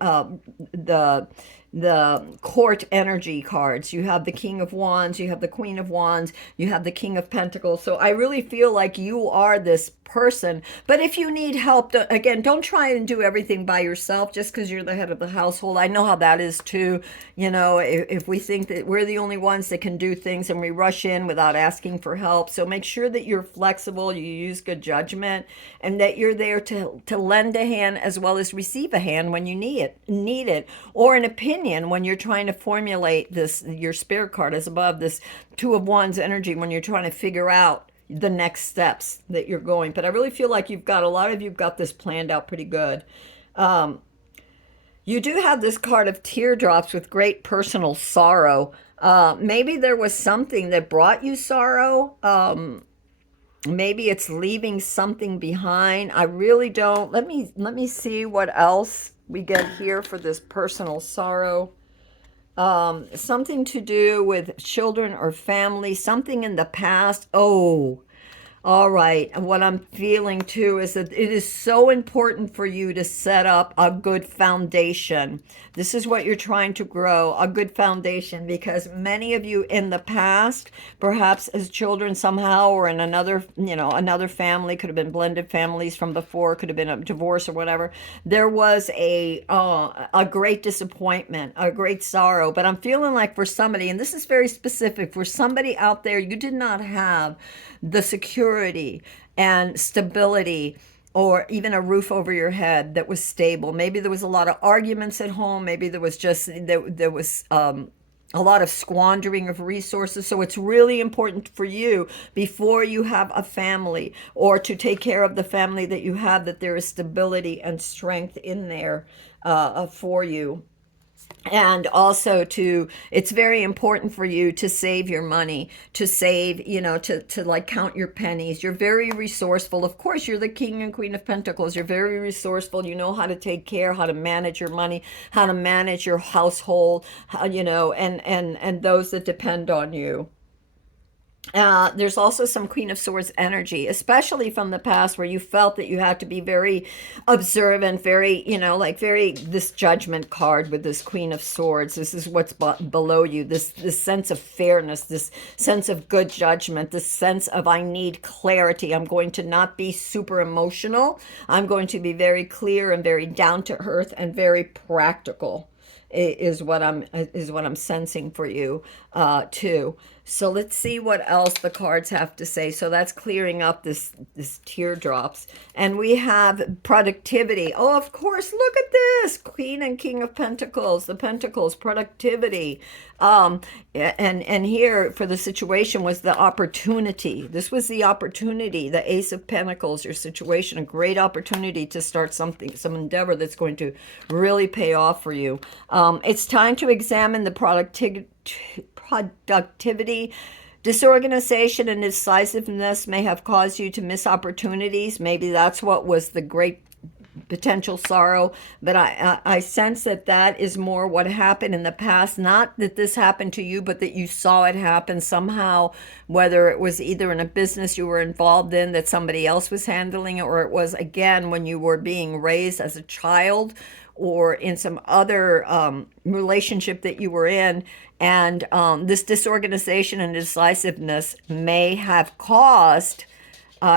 the court energy cards. You have the King of Wands, you have the Queen of Wands, you have the King of Pentacles. So I really feel like you are this person. But if you need help, again, don't try and do everything by yourself just because you're the head of the household. I know how that is too. You know, if we think that we're the only ones that can do things and we rush in without asking for help. So make sure that you're flexible, you use good judgment, and that you're there to lend a hand as well as receive a hand when you need it, or an opinion when you're trying to formulate this. Your spirit card is above this Two of Wands energy when you're trying to figure out the next steps that you're going. But I really feel like you've got, a lot of you've got this planned out pretty good. You do have this card of teardrops with great personal sorrow. Maybe there was something that brought you sorrow. Maybe it's leaving something behind. I really don't. Let me see what else we get here for this personal sorrow. Something to do with children or family, something in the past. Oh, all right. And what I'm feeling too is that it is so important for you to set up a good foundation. This is what you're trying to grow, a good foundation, because many of you in the past, perhaps as children somehow, or in another, another family, could have been blended families from before, could have been a divorce or whatever. There was a great disappointment, a great sorrow. But I'm feeling like for somebody, and this is very specific, for somebody out there, you did not have the security and stability, or even a roof over your head that was stable. Maybe there was a lot of arguments at home. Maybe there was just there was a lot of squandering of resources. So it's really important for you, before you have a family, or to take care of the family that you have, that there is stability and strength in there for you. And also it's very important for you to save your money, to save, to like count your pennies. You're very resourceful. Of course, you're the King and Queen of Pentacles. You're very resourceful. You know how to take care, how to manage your money, how to manage your household, and those that depend on you. There's also some Queen of Swords energy, especially from the past, where you felt that you had to be very observant, very, very, this Judgment card with this Queen of Swords. This is what's below you, this sense of fairness, this sense of good judgment, this sense of, I need clarity. I'm going to not be super emotional. I'm going to be very clear and very down to earth and very practical, is what I'm sensing for you too. So let's see what else the cards have to say. So that's clearing up this teardrops. And we have productivity. Oh, of course, look at this. Queen and King of Pentacles, the Pentacles, productivity. And here for the situation was the opportunity. This was the opportunity, the Ace of Pentacles, your situation, a great opportunity to start something, some endeavor that's going to really pay off for you. It's time to examine the productivity. Disorganization and decisiveness may have caused you to miss opportunities. Maybe that's what was the great potential sorrow. But I sense that is more what happened in the past. Not that this happened to you, but that you saw it happen somehow, whether it was either in a business you were involved in that somebody else was handling, or it was, again, when you were being raised as a child, or in some other relationship that you were in. And this disorganization and decisiveness may have caused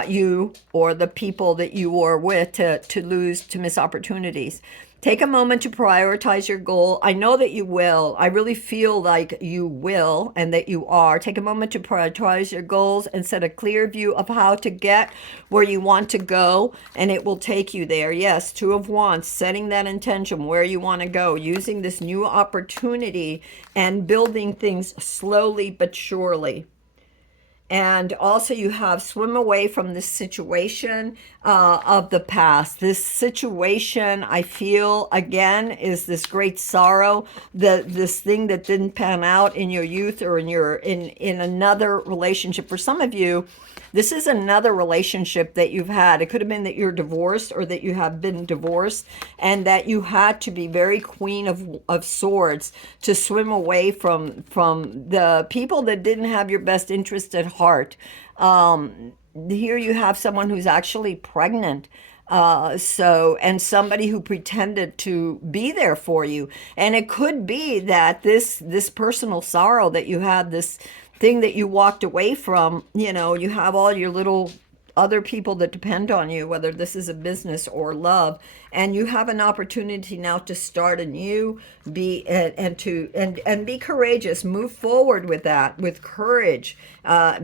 you or the people that you were with to miss opportunities. Take a moment to prioritize your goal. I know that you will. I really feel like you will, and that you are. Take a moment to prioritize your goals and set a clear view of how to get where you want to go, and it will take you there. Yes, Two of Wands, setting that intention where you want to go, using this new opportunity and building things slowly but surely. And also you have swim away from this situation of the past. This situation, I feel, again, is this great sorrow, this thing that didn't pan out in your youth or in another relationship. For some of you, this is another relationship that you've had. It could have been that you're divorced or that you have been divorced, and that you had to be very Queen of Swords to swim away from the people that didn't have your best interest at heart. Here you have someone who's actually pregnant. And somebody who pretended to be there for you. And it could be that this personal sorrow that you had, this thing that you walked away from, you have all your little other people that depend on you, whether this is a business or love, and you have an opportunity now to start anew, be and be courageous, move forward with that with courage,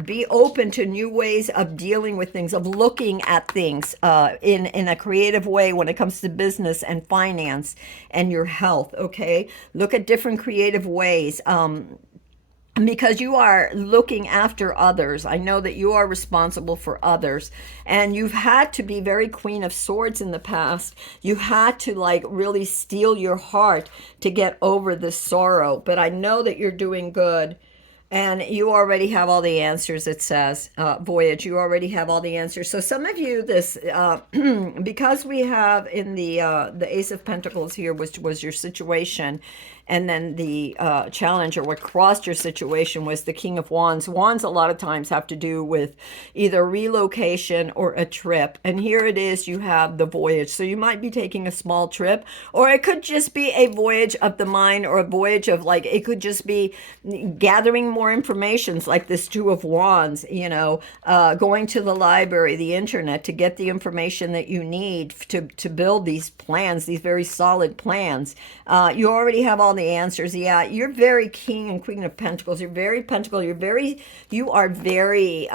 be open to new ways of dealing with things, of looking at things in a creative way when it comes to business and finance and your health. Okay, look at different creative ways. Because you are looking after others. I know that you are responsible for others, and you've had to be very Queen of Swords in the past. You had to like really steel your heart to get over this sorrow, but I know that you're doing good. And you already have all the answers, it says, Voyage, you already have all the answers. So some of you, because we have in the Ace of Pentacles here, which was your situation, and then the challenge, or what crossed your situation, was the King of Wands. Wands a lot of times have to do with either relocation or a trip. And here it is, you have the Voyage. So you might be taking a small trip, or it could just be a voyage of the mind, or a voyage of it could just be gathering more informations, like this Two of Wands, going to the library, the internet, to get the information that you need to build these plans, these very solid plans. You already have all the answers. Yeah, you're very King and Queen of Pentacles. You're very Pentacle. You are very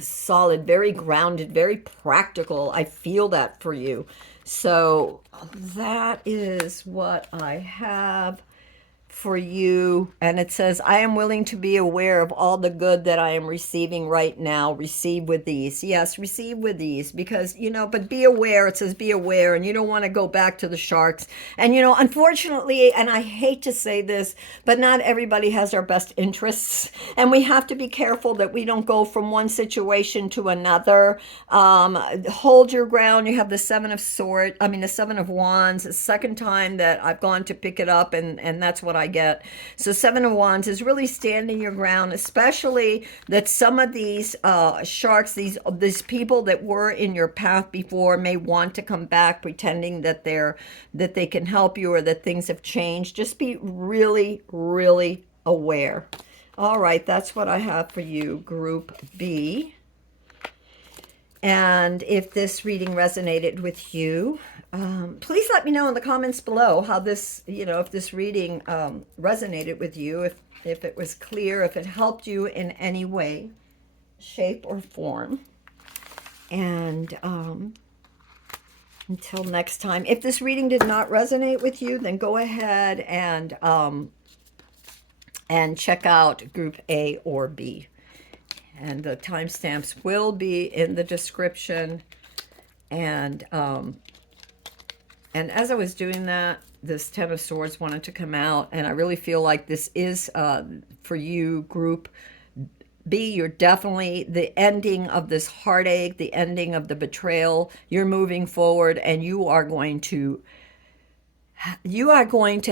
solid, very grounded, very practical. I feel that for you. So that is what I have for you. And it says, I am willing to be aware of all the good that I am receiving right now. Receive with these. Yes, receive with these, because, but be aware. It says be aware, and you don't want to go back to the sharks. And, unfortunately, and I hate to say this, but not everybody has our best interests. And we have to be careful that we don't go from one situation to another. Hold your ground. You have the the Seven of Wands. The second time that I've gone to pick it up, and that's what I get. So Seven of Wands is really standing your ground, especially that some of these sharks, these people that were in your path before, may want to come back pretending that they can help you, or that things have changed. Just be really, really aware. All right, that's what I have for you, Group B. And if this reading resonated with you, please let me know in the comments below how this, if this reading resonated with you, if it was clear, if it helped you in any way, shape, or form. And until next time, if this reading did not resonate with you, then go ahead and check out Group A or B. And the timestamps will be in the description. And as I was doing that, this Ten of Swords wanted to come out. And I really feel like this is for you, Group B. You're definitely the ending of this heartache, the ending of the betrayal. You're moving forward, and you are going to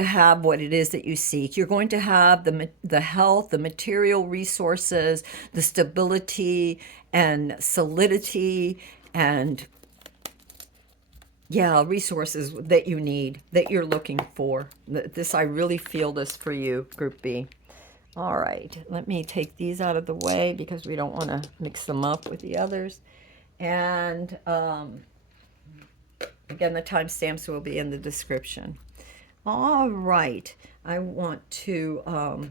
have what it is that you seek. You're going to have the health, the material resources, the stability and solidity, and resources that you need, that you're looking for. I really feel this for you, Group B. All right, let me take these out of the way because we don't want to mix them up with the others. And again, the timestamps will be in the description. All right, I want to go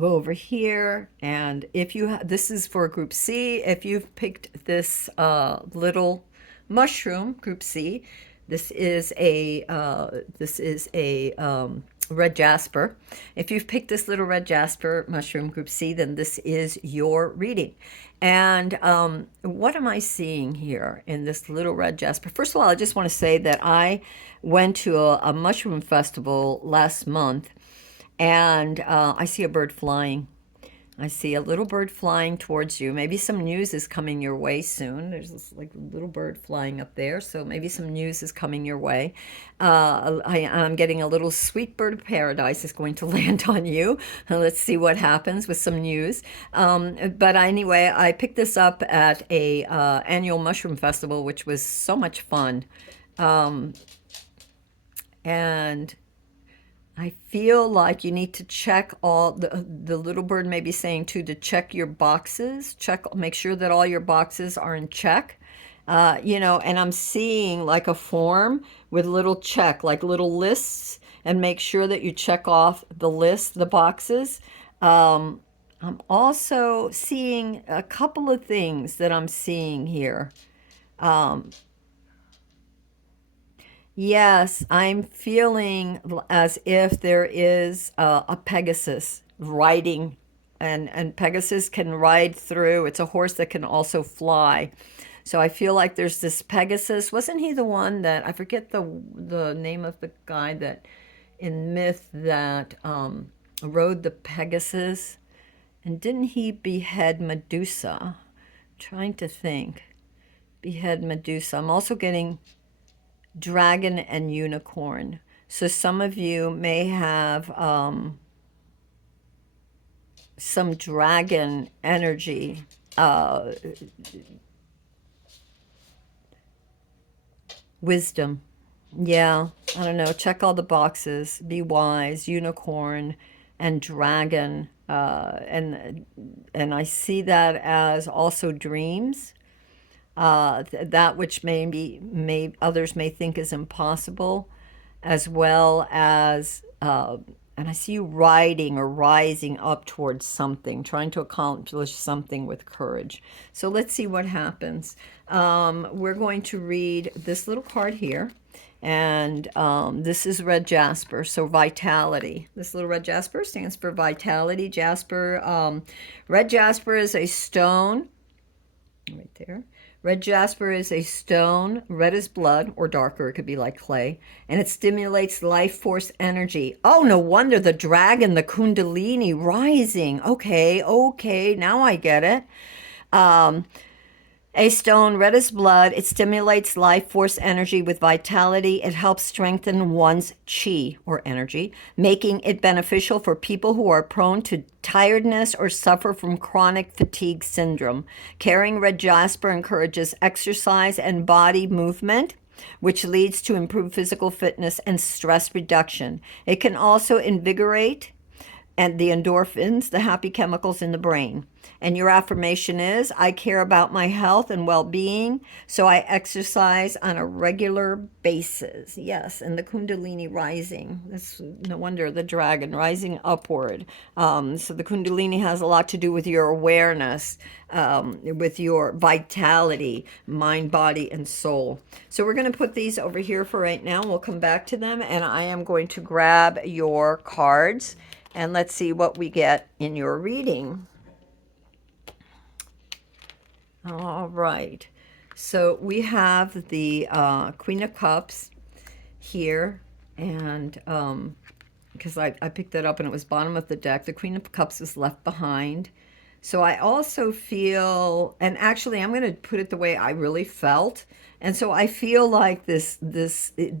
over here, and if you this is for Group C. If you've picked this little mushroom, Group C, this is a Red Jasper. If you've picked this little Red Jasper mushroom group C, then this is your reading. And what am I seeing here in this little Red Jasper? First of all, I just want to say that I went to a mushroom festival last month, and I see a bird flying. I see a little bird flying towards you. Maybe some news is coming your way soon. There's this like little bird flying up there, so maybe some news is coming your way. I'm getting a little sweet bird of paradise is going to land on you. Let's see what happens with some news. But anyway, I picked this up at a annual mushroom festival, which was so much fun. And I feel like you need to check all the little bird may be saying too to check your boxes, make sure that all your boxes are in check. And I'm seeing like a form with little check, like little lists, and make sure that you check off the list, the boxes. I'm also seeing a couple of things that I'm seeing here. Yes, I'm feeling as if there is a Pegasus riding, and Pegasus can ride through. It's a horse that can also fly. So I feel like there's this Pegasus. Wasn't he the one that, I forget the name of the guy that in myth that rode the Pegasus? And didn't he behead Medusa? Trying to think. Behead Medusa. I'm also getting dragon and unicorn. So some of you may have some dragon energy. Wisdom. Yeah, I don't know. Check all the boxes. Be wise, unicorn, and dragon. And I see that as also dreams. That which may others may think is impossible, as well as and I see you riding or rising up towards something, trying to accomplish something with courage. So let's see what happens. We're going to read this little card here. And this is Red Jasper, so vitality. This little Red Jasper stands for vitality. Jasper, Red Jasper is a stone, right there. Red jasper is a stone, red as blood, or darker, it could be like clay, and it stimulates life force energy. Oh, no wonder the dragon, the kundalini rising. Okay, now I get it. A stone, red as blood, it stimulates life force energy with vitality. It helps strengthen one's chi, or energy, making it beneficial for people who are prone to tiredness or suffer from chronic fatigue syndrome. Carrying red jasper encourages exercise and body movement, which leads to improved physical fitness and stress reduction. It can also invigorate and the endorphins, the happy chemicals in the brain. And your affirmation is, I care about my health and well-being, so I exercise on a regular basis. Yes, and the kundalini rising. That's no wonder the dragon rising upward. So the kundalini has a lot to do with your awareness, with your vitality, mind, body, and soul. So we're going to put these over here for right now. We'll come back to them, and I am going to grab your cards, and let's see what we get in your reading. All right. So we have the Queen of Cups here, and because I picked that up and it was bottom of the deck, the Queen of Cups was left behind. So I also feel, and actually I'm going to put it the way I really felt. And so I feel like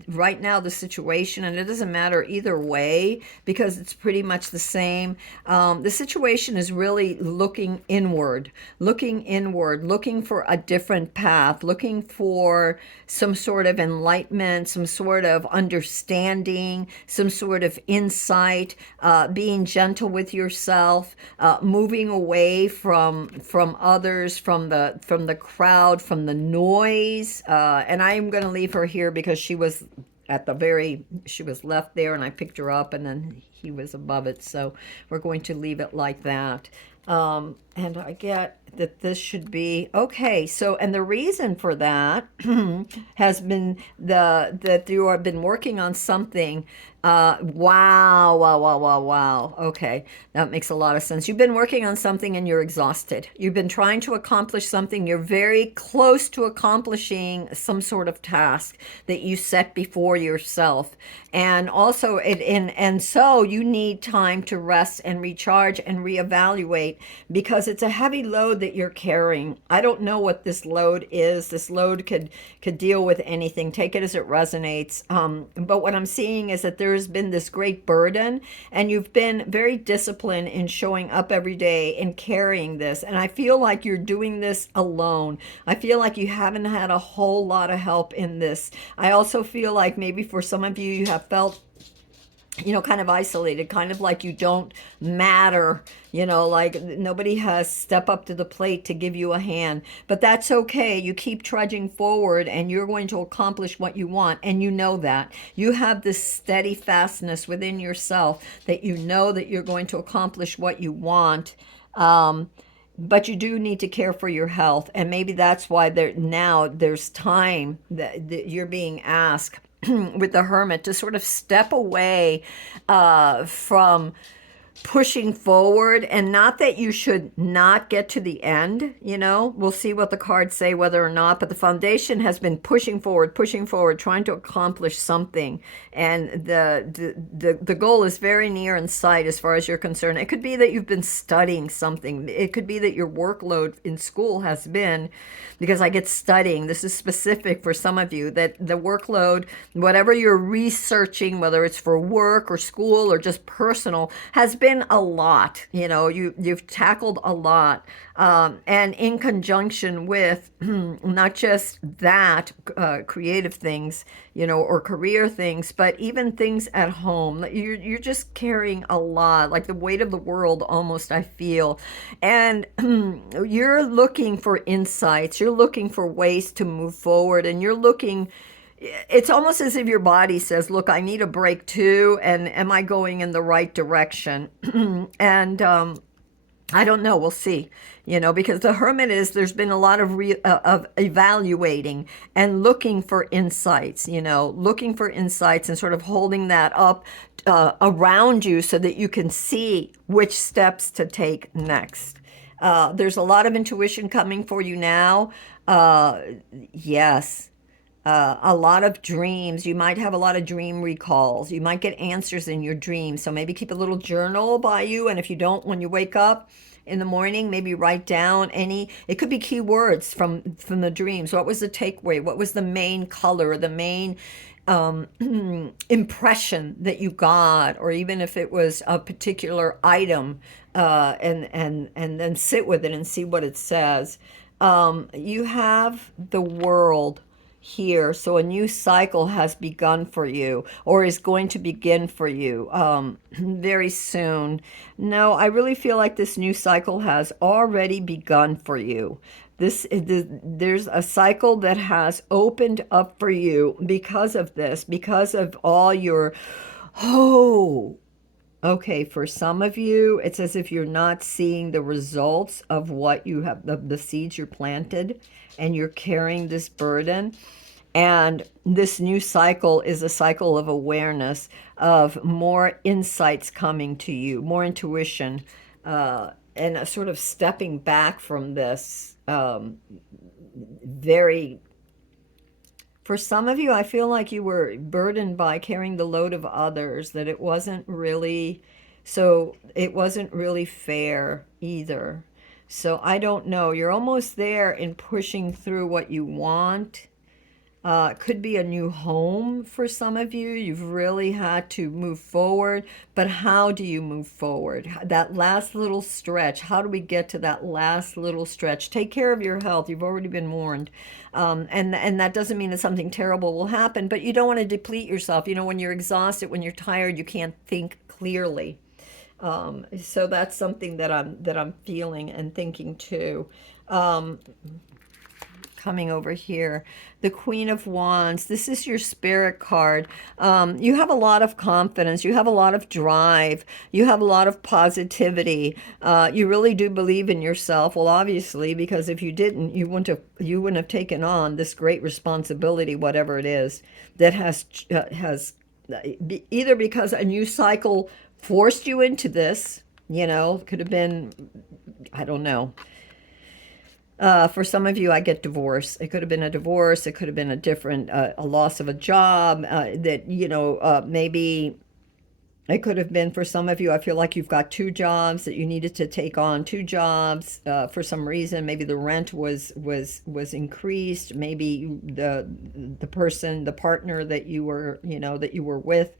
right now, the situation, and it doesn't matter either way because it's pretty much the same. The situation is really looking inward, looking for a different path, looking for some sort of enlightenment, some sort of understanding, some sort of insight, being gentle with yourself, moving away from others, from the crowd, from the noise. And I'm going to leave her here because she was she was left there and I picked her up and then he was above it. So we're going to leave it like that. And I get that this should be okay. So, and the reason for that has been that you have been working on something. Wow, wow, wow, wow, wow. Okay, that makes a lot of sense. You've been working on something and you're exhausted. You've been trying to accomplish something. You're very close to accomplishing some sort of task that you set before yourself. And also, and so you need time to rest and recharge and reevaluate because it's a heavy load that you're carrying. I don't know what this load is. This load could deal with anything. Take it as it resonates. But what I'm seeing is that there's been this great burden, and you've been very disciplined in showing up every day and carrying this. And I feel like you're doing this alone. I feel like you haven't had a whole lot of help in this. I also feel like maybe for some of you, you have felt kind of isolated, kind of like you don't matter, like nobody has step up to the plate to give you a hand. But that's okay. You keep trudging forward and you're going to accomplish what you want. And you know that. You have this steady fastness within yourself that you know that you're going to accomplish what you want. But you do need to care for your health. And maybe that's why there's time that you're being asked with the hermit to sort of step away from pushing forward. And not that you should not get to the end, we'll see what the cards say whether or not, but the foundation has been pushing forward, trying to accomplish something. And the goal is very near in sight as far as you're concerned. It could be that you've been studying something. It could be that your workload in school has been, because I get studying, this is specific for some of you, that the workload, whatever you're researching, whether it's for work or school or just personal, has been a lot. You've tackled a lot, and in conjunction with not just that creative things, or career things, but even things at home. You're just carrying a lot, like the weight of the world almost, I feel. And you're looking for insights. You're looking for ways to move forward, and it's almost as if your body says, look, I need a break too. And am I going in the right direction? And I don't know. We'll see. Because the hermit there's been a lot of evaluating and looking for insights, looking for insights and sort of holding that up around you so that you can see which steps to take next. There's a lot of intuition coming for you now. Yes. A lot of dreams. You might have a lot of dream recalls. You might get answers in your dreams. So maybe keep a little journal by you. And if you don't, when you wake up in the morning, maybe write down it could be keywords from the dreams. What was the takeaway? What was the main color, the main impression that you got? Or even if it was a particular item, and then sit with it and see what it says. You have the world here. So a new cycle has begun for you, or is going to begin for you very soon. No, I really feel like this new cycle has already begun for you. There's a cycle that has opened up for you because of this, because of all your, oh, okay, for some of you, it's as if you're not seeing the results of what you have, the seeds you're planted, and you're carrying this burden. And this new cycle is a cycle of awareness, of more insights coming to you, more intuition, and a sort of stepping back from this very. For some of you, I feel like you were burdened by carrying the load of others, that it wasn't really fair either. So I don't know. You're almost there in pushing through what you want. Could be a new home for some of you. You've really had to move forward, but how do you move forward? That last little stretch, how do we get to that last little stretch? Take care of your health. You've already been warned. And that doesn't mean that something terrible will happen, but you don't want to deplete yourself. When you're exhausted, when you're tired, you can't think clearly. So that's something that I'm feeling and thinking too. coming over here. The Queen of Wands. This is your spirit card. You have a lot of confidence. You have a lot of drive. You have a lot of positivity. You really do believe in yourself. Well, obviously, because if you didn't, you wouldn't have taken on this great responsibility, whatever it is that has either because a new cycle forced you into this. Could have been, I don't know. For some of you, I get divorce. It could have been a divorce. It could have been a loss of a job. Maybe it could have been for some of you. I feel like you've got two jobs that you needed to take on two jobs for some reason. Maybe the rent was increased. Maybe the partner that you were with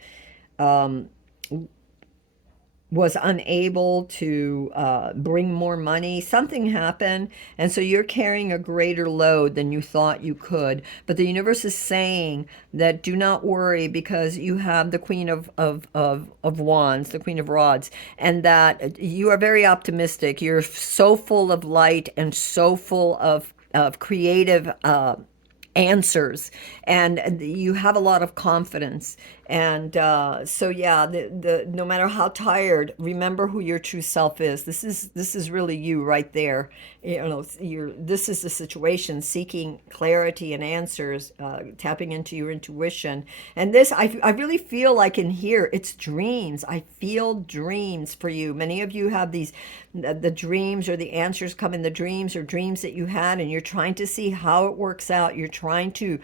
was unable to bring more money. Something happened, and so you're carrying a greater load than you thought you could. But the universe is saying that do not worry because you have the Queen of Wands, the Queen of Rods, and that you are very optimistic. You're so full of light and so full of creative answers, and you have a lot of confidence. And so yeah, the no matter how tired, remember who your true self is. This is really you right there. This is the situation, seeking clarity and answers, tapping into your intuition. And this, I really feel like in here it's dreams. I feel dreams for you. Many of you have these, the dreams or the answers come in the dreams, or dreams that you had, and you're trying to see how it works out. You're trying to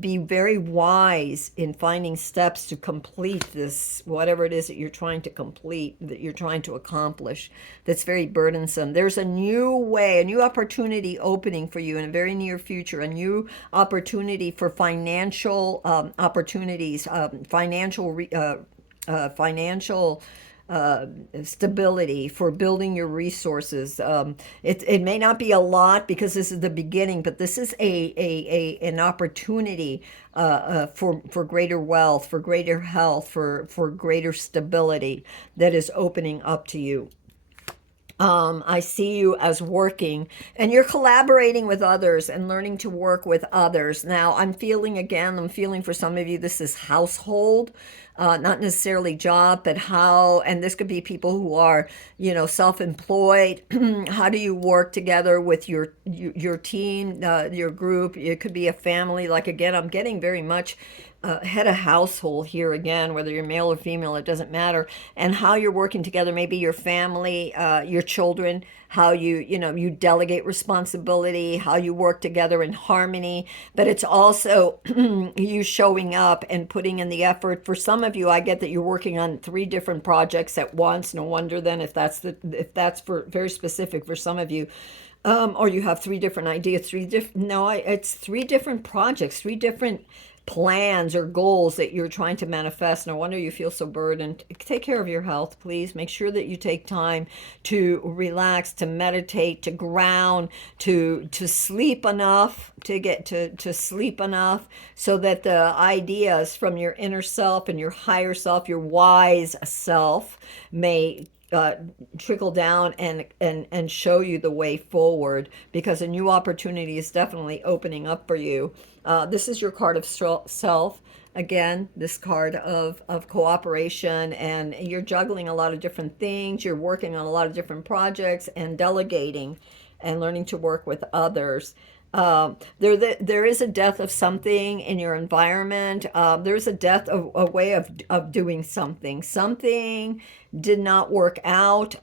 be very wise in finding steps to complete this, whatever it is that you're trying to complete, that you're trying to accomplish, that's very burdensome. There's a new way, a new opportunity opening for you in a very near future, a new opportunity for financial opportunities, financial stability, for building your resources. It may not be a lot because this is the beginning, but this is an opportunity for greater wealth, for greater health, for greater stability that is opening up to you. I see you as working, and you're collaborating with others and learning to work with others. Now, I'm feeling for some of you, this is household, not necessarily job, but how, and this could be people who are, self-employed. How do you work together with your team, your group? It could be a family. Like, again, I'm getting very much head of household here again, whether you're male or female, it doesn't matter. And how you're working together, maybe your family, your children, how you delegate responsibility, how you work together in harmony. But it's also you showing up and putting in the effort. For some of you, I get that you're working on 3 different projects at once. No wonder then if that's for very specific for some of you. Or you have 3 different ideas, it's 3 different projects, 3 different plans or goals that you're trying to manifest. No wonder you feel so burdened. Take care of your health, please. Make sure that you take time to relax, to meditate, to ground, to sleep enough, to sleep enough so that the ideas from your inner self and your higher self, your wise self, may trickle down and show you the way forward, because a new opportunity is definitely opening up for you. This is your card of self. Again, this card of cooperation, and you're juggling a lot of different things. You're working on a lot of different projects and delegating and learning to work with others. There is a death of something in your environment. There's a death of a way of doing something. Something did not work out.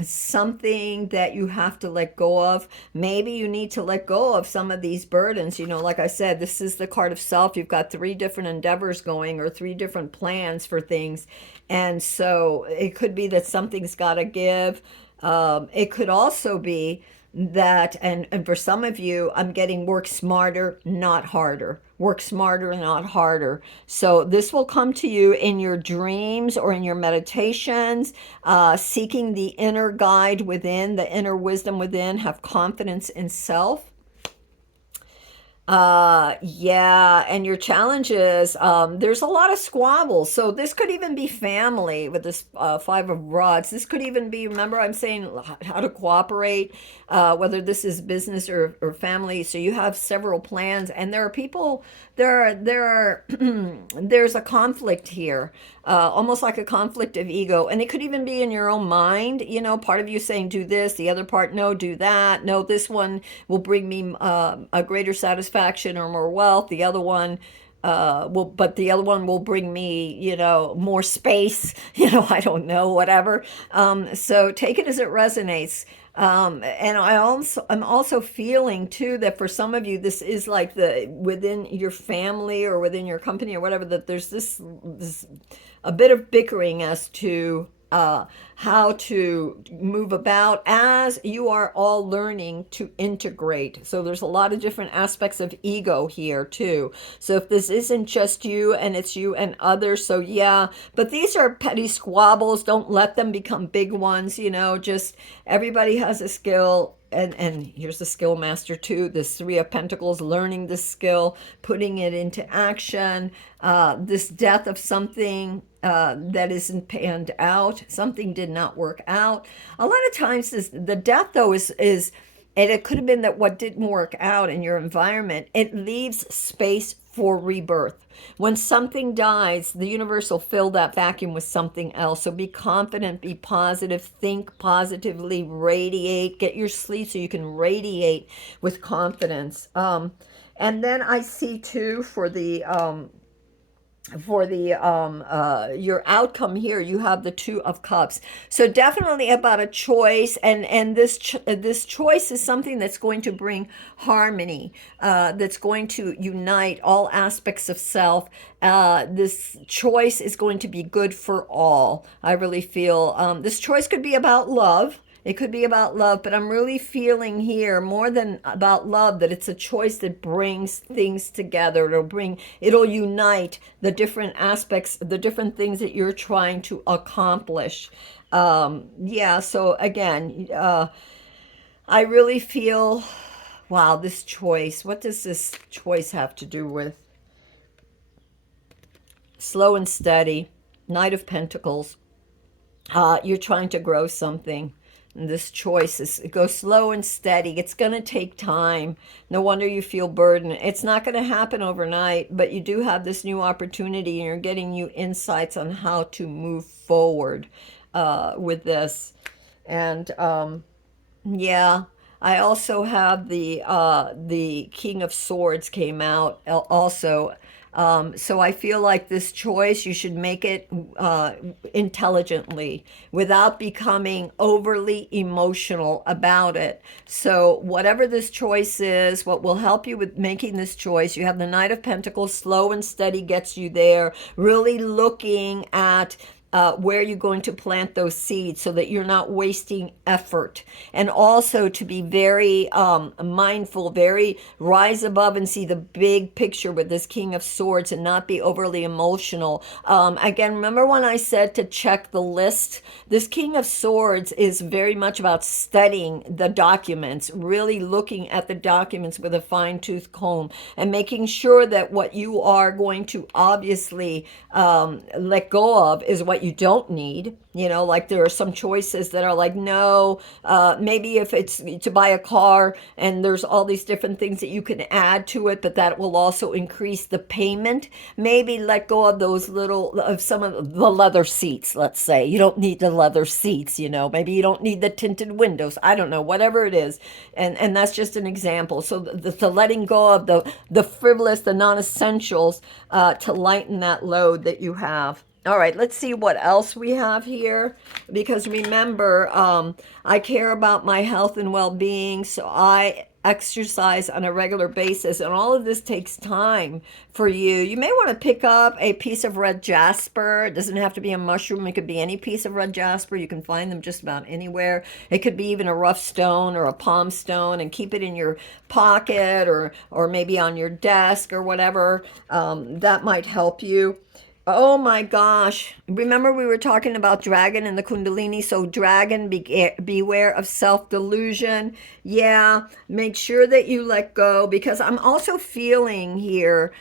Something that you have to let go of. Maybe you need to let go of some of these burdens. Like I said, this is the card of self. You've got 3 different endeavors going, or 3 different plans for things. And so it could be that something's got to give. It could also be that, and for some of you, I'm getting work smarter, not harder. Work smarter, not harder. So this will come to you in your dreams or in your meditations, seeking the inner guide within, the inner wisdom within. Have confidence in self. Yeah, and your challenge is there's a lot of squabbles. So this could even be family with this five of rods. This could even be, remember, I'm saying how to cooperate, whether this is business or family. So you have several plans, and there are people. There are there's a conflict here, almost like a conflict of ego, and it could even be in your own mind. You know, part of you saying do this, the other part no, do that. No, this one will bring me a greater satisfaction or more wealth. The other one but the other one will bring me, more space. I don't know, whatever. So take it as it resonates. And I'm also feeling too that for some of you, this is like the within your family or within your company or whatever, that there's this a bit of bickering as to how to move about as you are all learning to integrate. So there's a lot of different aspects of ego here too. So if this isn't just you and it's you and others, so yeah, but these are petty squabbles. Don't let them become big ones, just everybody has a skill. And here's the skill master too, this three of pentacles, learning this skill, putting it into action, this death of something that isn't panned out, something did not work out. A lot of times the death though is and it could have been that what didn't work out in your environment, it leaves space for rebirth. When something dies, the universe will fill that vacuum with something else. So be confident, be positive, think positively, radiate, get your sleep so you can radiate with confidence. And then I see too for the your outcome here, you have the two of cups. So definitely about a choice, and this choice is something that's going to bring harmony, that's going to unite all aspects of self. This choice is going to be good for all. I really feel this choice could be about love. It could be about love, but I'm really feeling here more than about love that it's a choice that brings things together. It'll unite the different aspects, the different things that you're trying to accomplish. Yeah, so again, I really feel, wow, this choice. What does this choice have to do with? Slow and steady, Knight of Pentacles. You're trying to grow something. And this choice is go slow and steady. It's going to take time. No wonder you feel burdened. It's not going to happen overnight, but you do have this new opportunity, and you're getting new insights on how to move forward with this. And yeah, I also have the King of Swords came out also. So I feel like this choice, you should make it intelligently without becoming overly emotional about it. So whatever this choice is, what will help you with making this choice, you have the Knight of Pentacles, slow and steady gets you there, really looking at where you're going to plant those seeds so that you're not wasting effort. And also to be very mindful, very rise above and see the big picture with this King of Swords and not be overly emotional. Again, remember when I said to check the list? This King of Swords is very much about studying the documents, really looking at the documents with a fine-tooth comb and making sure that what you are going to obviously let go of is what you don't need. Like there are some choices that are like, no, maybe if it's to buy a car and there's all these different things that you can add to it, but that will also increase the payment. Maybe let go of of some of the leather seats, let's say. You don't need the leather seats, maybe you don't need the tinted windows. I don't know, whatever it is. And that's just an example. So the letting go of the frivolous, the non-essentials to lighten that load that you have. All right, let's see what else we have here. Because remember, I care about my health and well-being, so I exercise on a regular basis, and all of this takes time for you. You may want to pick up a piece of red jasper. It doesn't have to be a mushroom. It could be any piece of red jasper. You can find them just about anywhere. It could be even a rough stone or a palm stone, and keep it in your pocket or maybe on your desk or whatever. That might help you. Oh my gosh. Remember we were talking about dragon and the Kundalini? So, dragon, beware of self delusion. Yeah, make sure that you let go because I'm also feeling here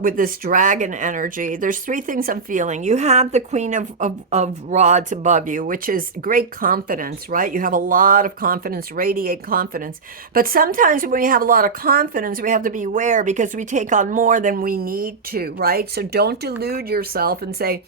with this dragon energy. There's three things I'm feeling. You have the Queen of Rods above you, which is great confidence, right? You have a lot of confidence, radiate confidence. But sometimes when we have a lot of confidence, we have to beware because we take on more than we need to, right? So don't delude yourself and say,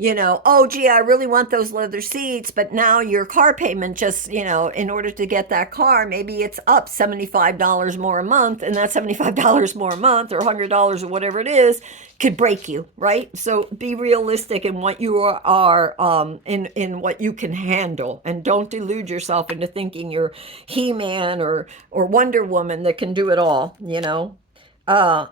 oh, gee, I really want those leather seats, but now your car payment just, in order to get that car, maybe it's up $75 more a month, and that $75 more a month or $100 or whatever it is could break you, right? So be realistic in what you are in what you can handle, and don't delude yourself into thinking you're He-Man or Wonder Woman that can do it all. Uh,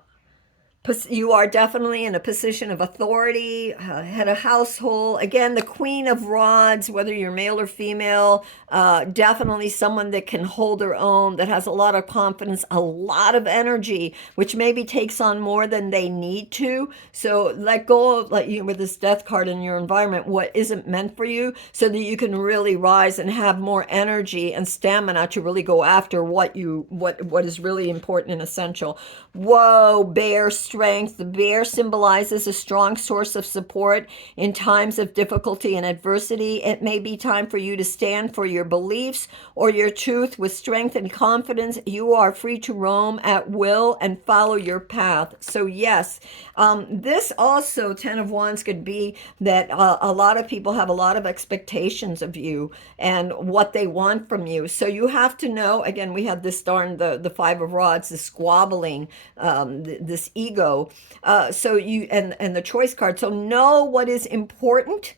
you are definitely in a position of authority, head of household. Again, the Queen of Rods, whether you're male or female, definitely someone that can hold their own, that has a lot of confidence, a lot of energy, which maybe takes on more than they need to. So let go of, like, with this death card in your environment, what isn't meant for you, so that you can really rise and have more energy and stamina to really go after what is really important and essential. Whoa, bear strength. The bear symbolizes a strong source of support in times of difficulty and adversity. It may be time for you to stand for your beliefs or your truth with strength and confidence. You are free to roam at will and follow your path. So, yes, this also, Ten of Wands, could be that a lot of people have a lot of expectations of you and what they want from you. So, you have to know, again, we have this the Five of Rods, the squabbling, this ego. And the choice card. So know what is important,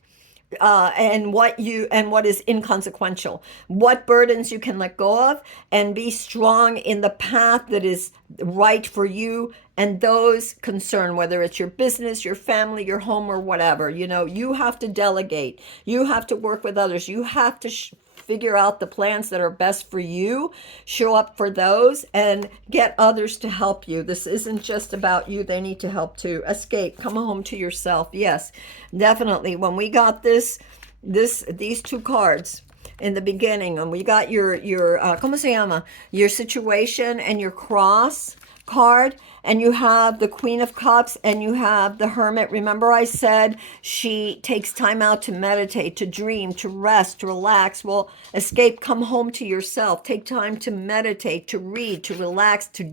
and what is inconsequential, what burdens you can let go of, and be strong in the path that is right for you and those concerned, whether it's your business, your family, your home, or whatever. You have to delegate, you have to work with others, you have to figure out the plans that are best for you, show up for those, and get others to help you. This isn't just about you, they need to help too. Escape, come home to yourself. Yes, definitely. When we got these two cards in the beginning, and we got your ¿cómo se llama? Your situation and your cross card, and you have the Queen of Cups and you have the Hermit. Remember I said she takes time out to meditate, to dream, to rest, to relax. Well, escape, come home to yourself. Take time to meditate, to read, to relax, to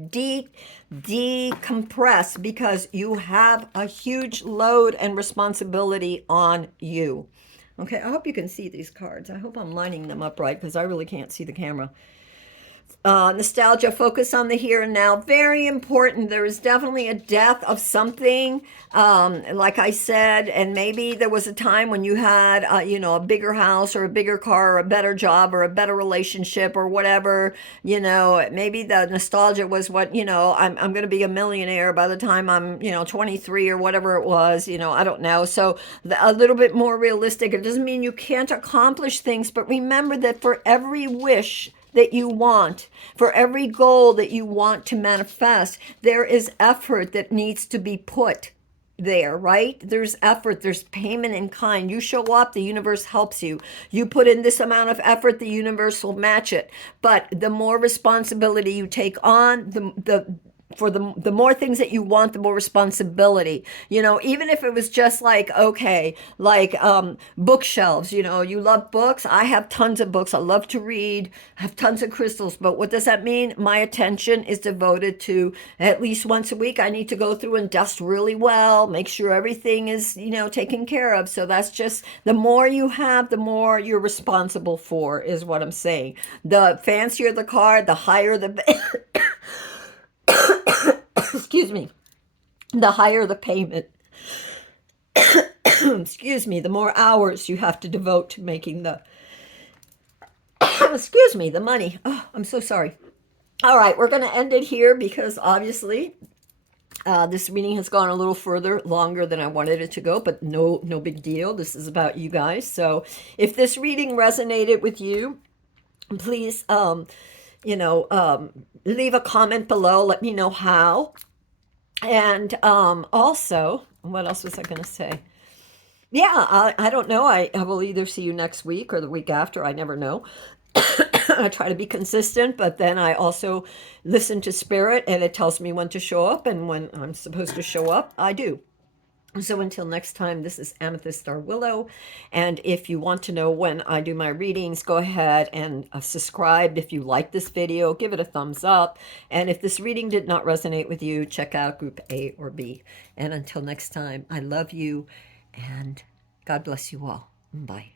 decompress, because you have a huge load and responsibility on you. Okay, I hope you can see these cards. I hope I'm lining them up right because I really can't see the camera. Nostalgia, focus on the here and now. Very important. There is definitely a death of something, like I said, and maybe there was a time when you had, a bigger house or a bigger car or a better job or a better relationship or whatever. Maybe the nostalgia was what, I'm going to be a millionaire by the time I'm, 23 or whatever it was. I don't know. So a little bit more realistic. It doesn't mean you can't accomplish things, but remember that for every wish that you want, for every goal that you want to manifest, there is effort that needs to be put there, right? There's effort, there's payment in kind. You show up, the universe helps you. You put in this amount of effort, the universe will match it. But the more responsibility you take on, the more things that you want, the more responsibility. Even if it was just like, okay, like bookshelves. You love books. I have tons of books. I love to read. I have tons of crystals. But what does that mean? My attention is devoted to, at least once a week, I need to go through and dust really well, make sure everything is, taken care of. So that's just, the more you have, the more you're responsible for, is what I'm saying. The fancier the card, the higher the excuse me, the higher the payment. Excuse me, the more hours you have to devote to making the excuse me, the money. Oh, I'm so sorry. All right, we're going to end it here because obviously this reading has gone a little further, longer than I wanted it to go, but no big deal. This is about you guys. So if this reading resonated with you, please leave a comment below. Let me know how. And also, what else was I going to say? Yeah, I don't know. I will either see you next week or the week after. I never know. I try to be consistent, but then I also listen to spirit and it tells me when to show up, and when I'm supposed to show up, I do. So until next time, this is Amethyst Star Willow. And if you want to know when I do my readings, go ahead and subscribe. If you like this video, give it a thumbs up. And if this reading did not resonate with you, check out group A or B. And until next time, I love you and God bless you all. Bye.